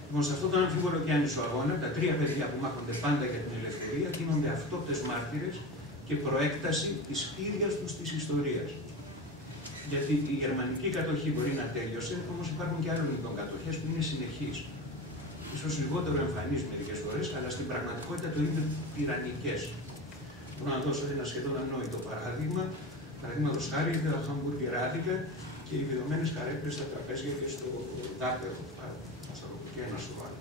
Λοιπόν, σε αυτόν τον αμφίβολο και άνισο αγώνα, τα τρία παιδιά που μάχονται πάντα για την ελευθερία γίνονται αυτόπτες μάρτυρες και προέκταση της ίδιας τους της ιστορίας. Γιατί η γερμανική κατοχή μπορεί να τέλειωσε, όμως υπάρχουν και άλλων ειδών κατοχές που είναι συνεχείς. Ίσως λιγότερο εμφανείς μερικές φορές, αλλά στην πραγματικότητα το είναι τυραννικές. Μπορώ να δώσω ένα σχεδόν ανόητο παράδειγμα. Παραδείγματος χάρη, τα χαμπουργκεράτικα και οι βιδωμένες καρέκλες στα τραπέζια και στο δάπεδο. Στα ροκοκιά να σου βάλω.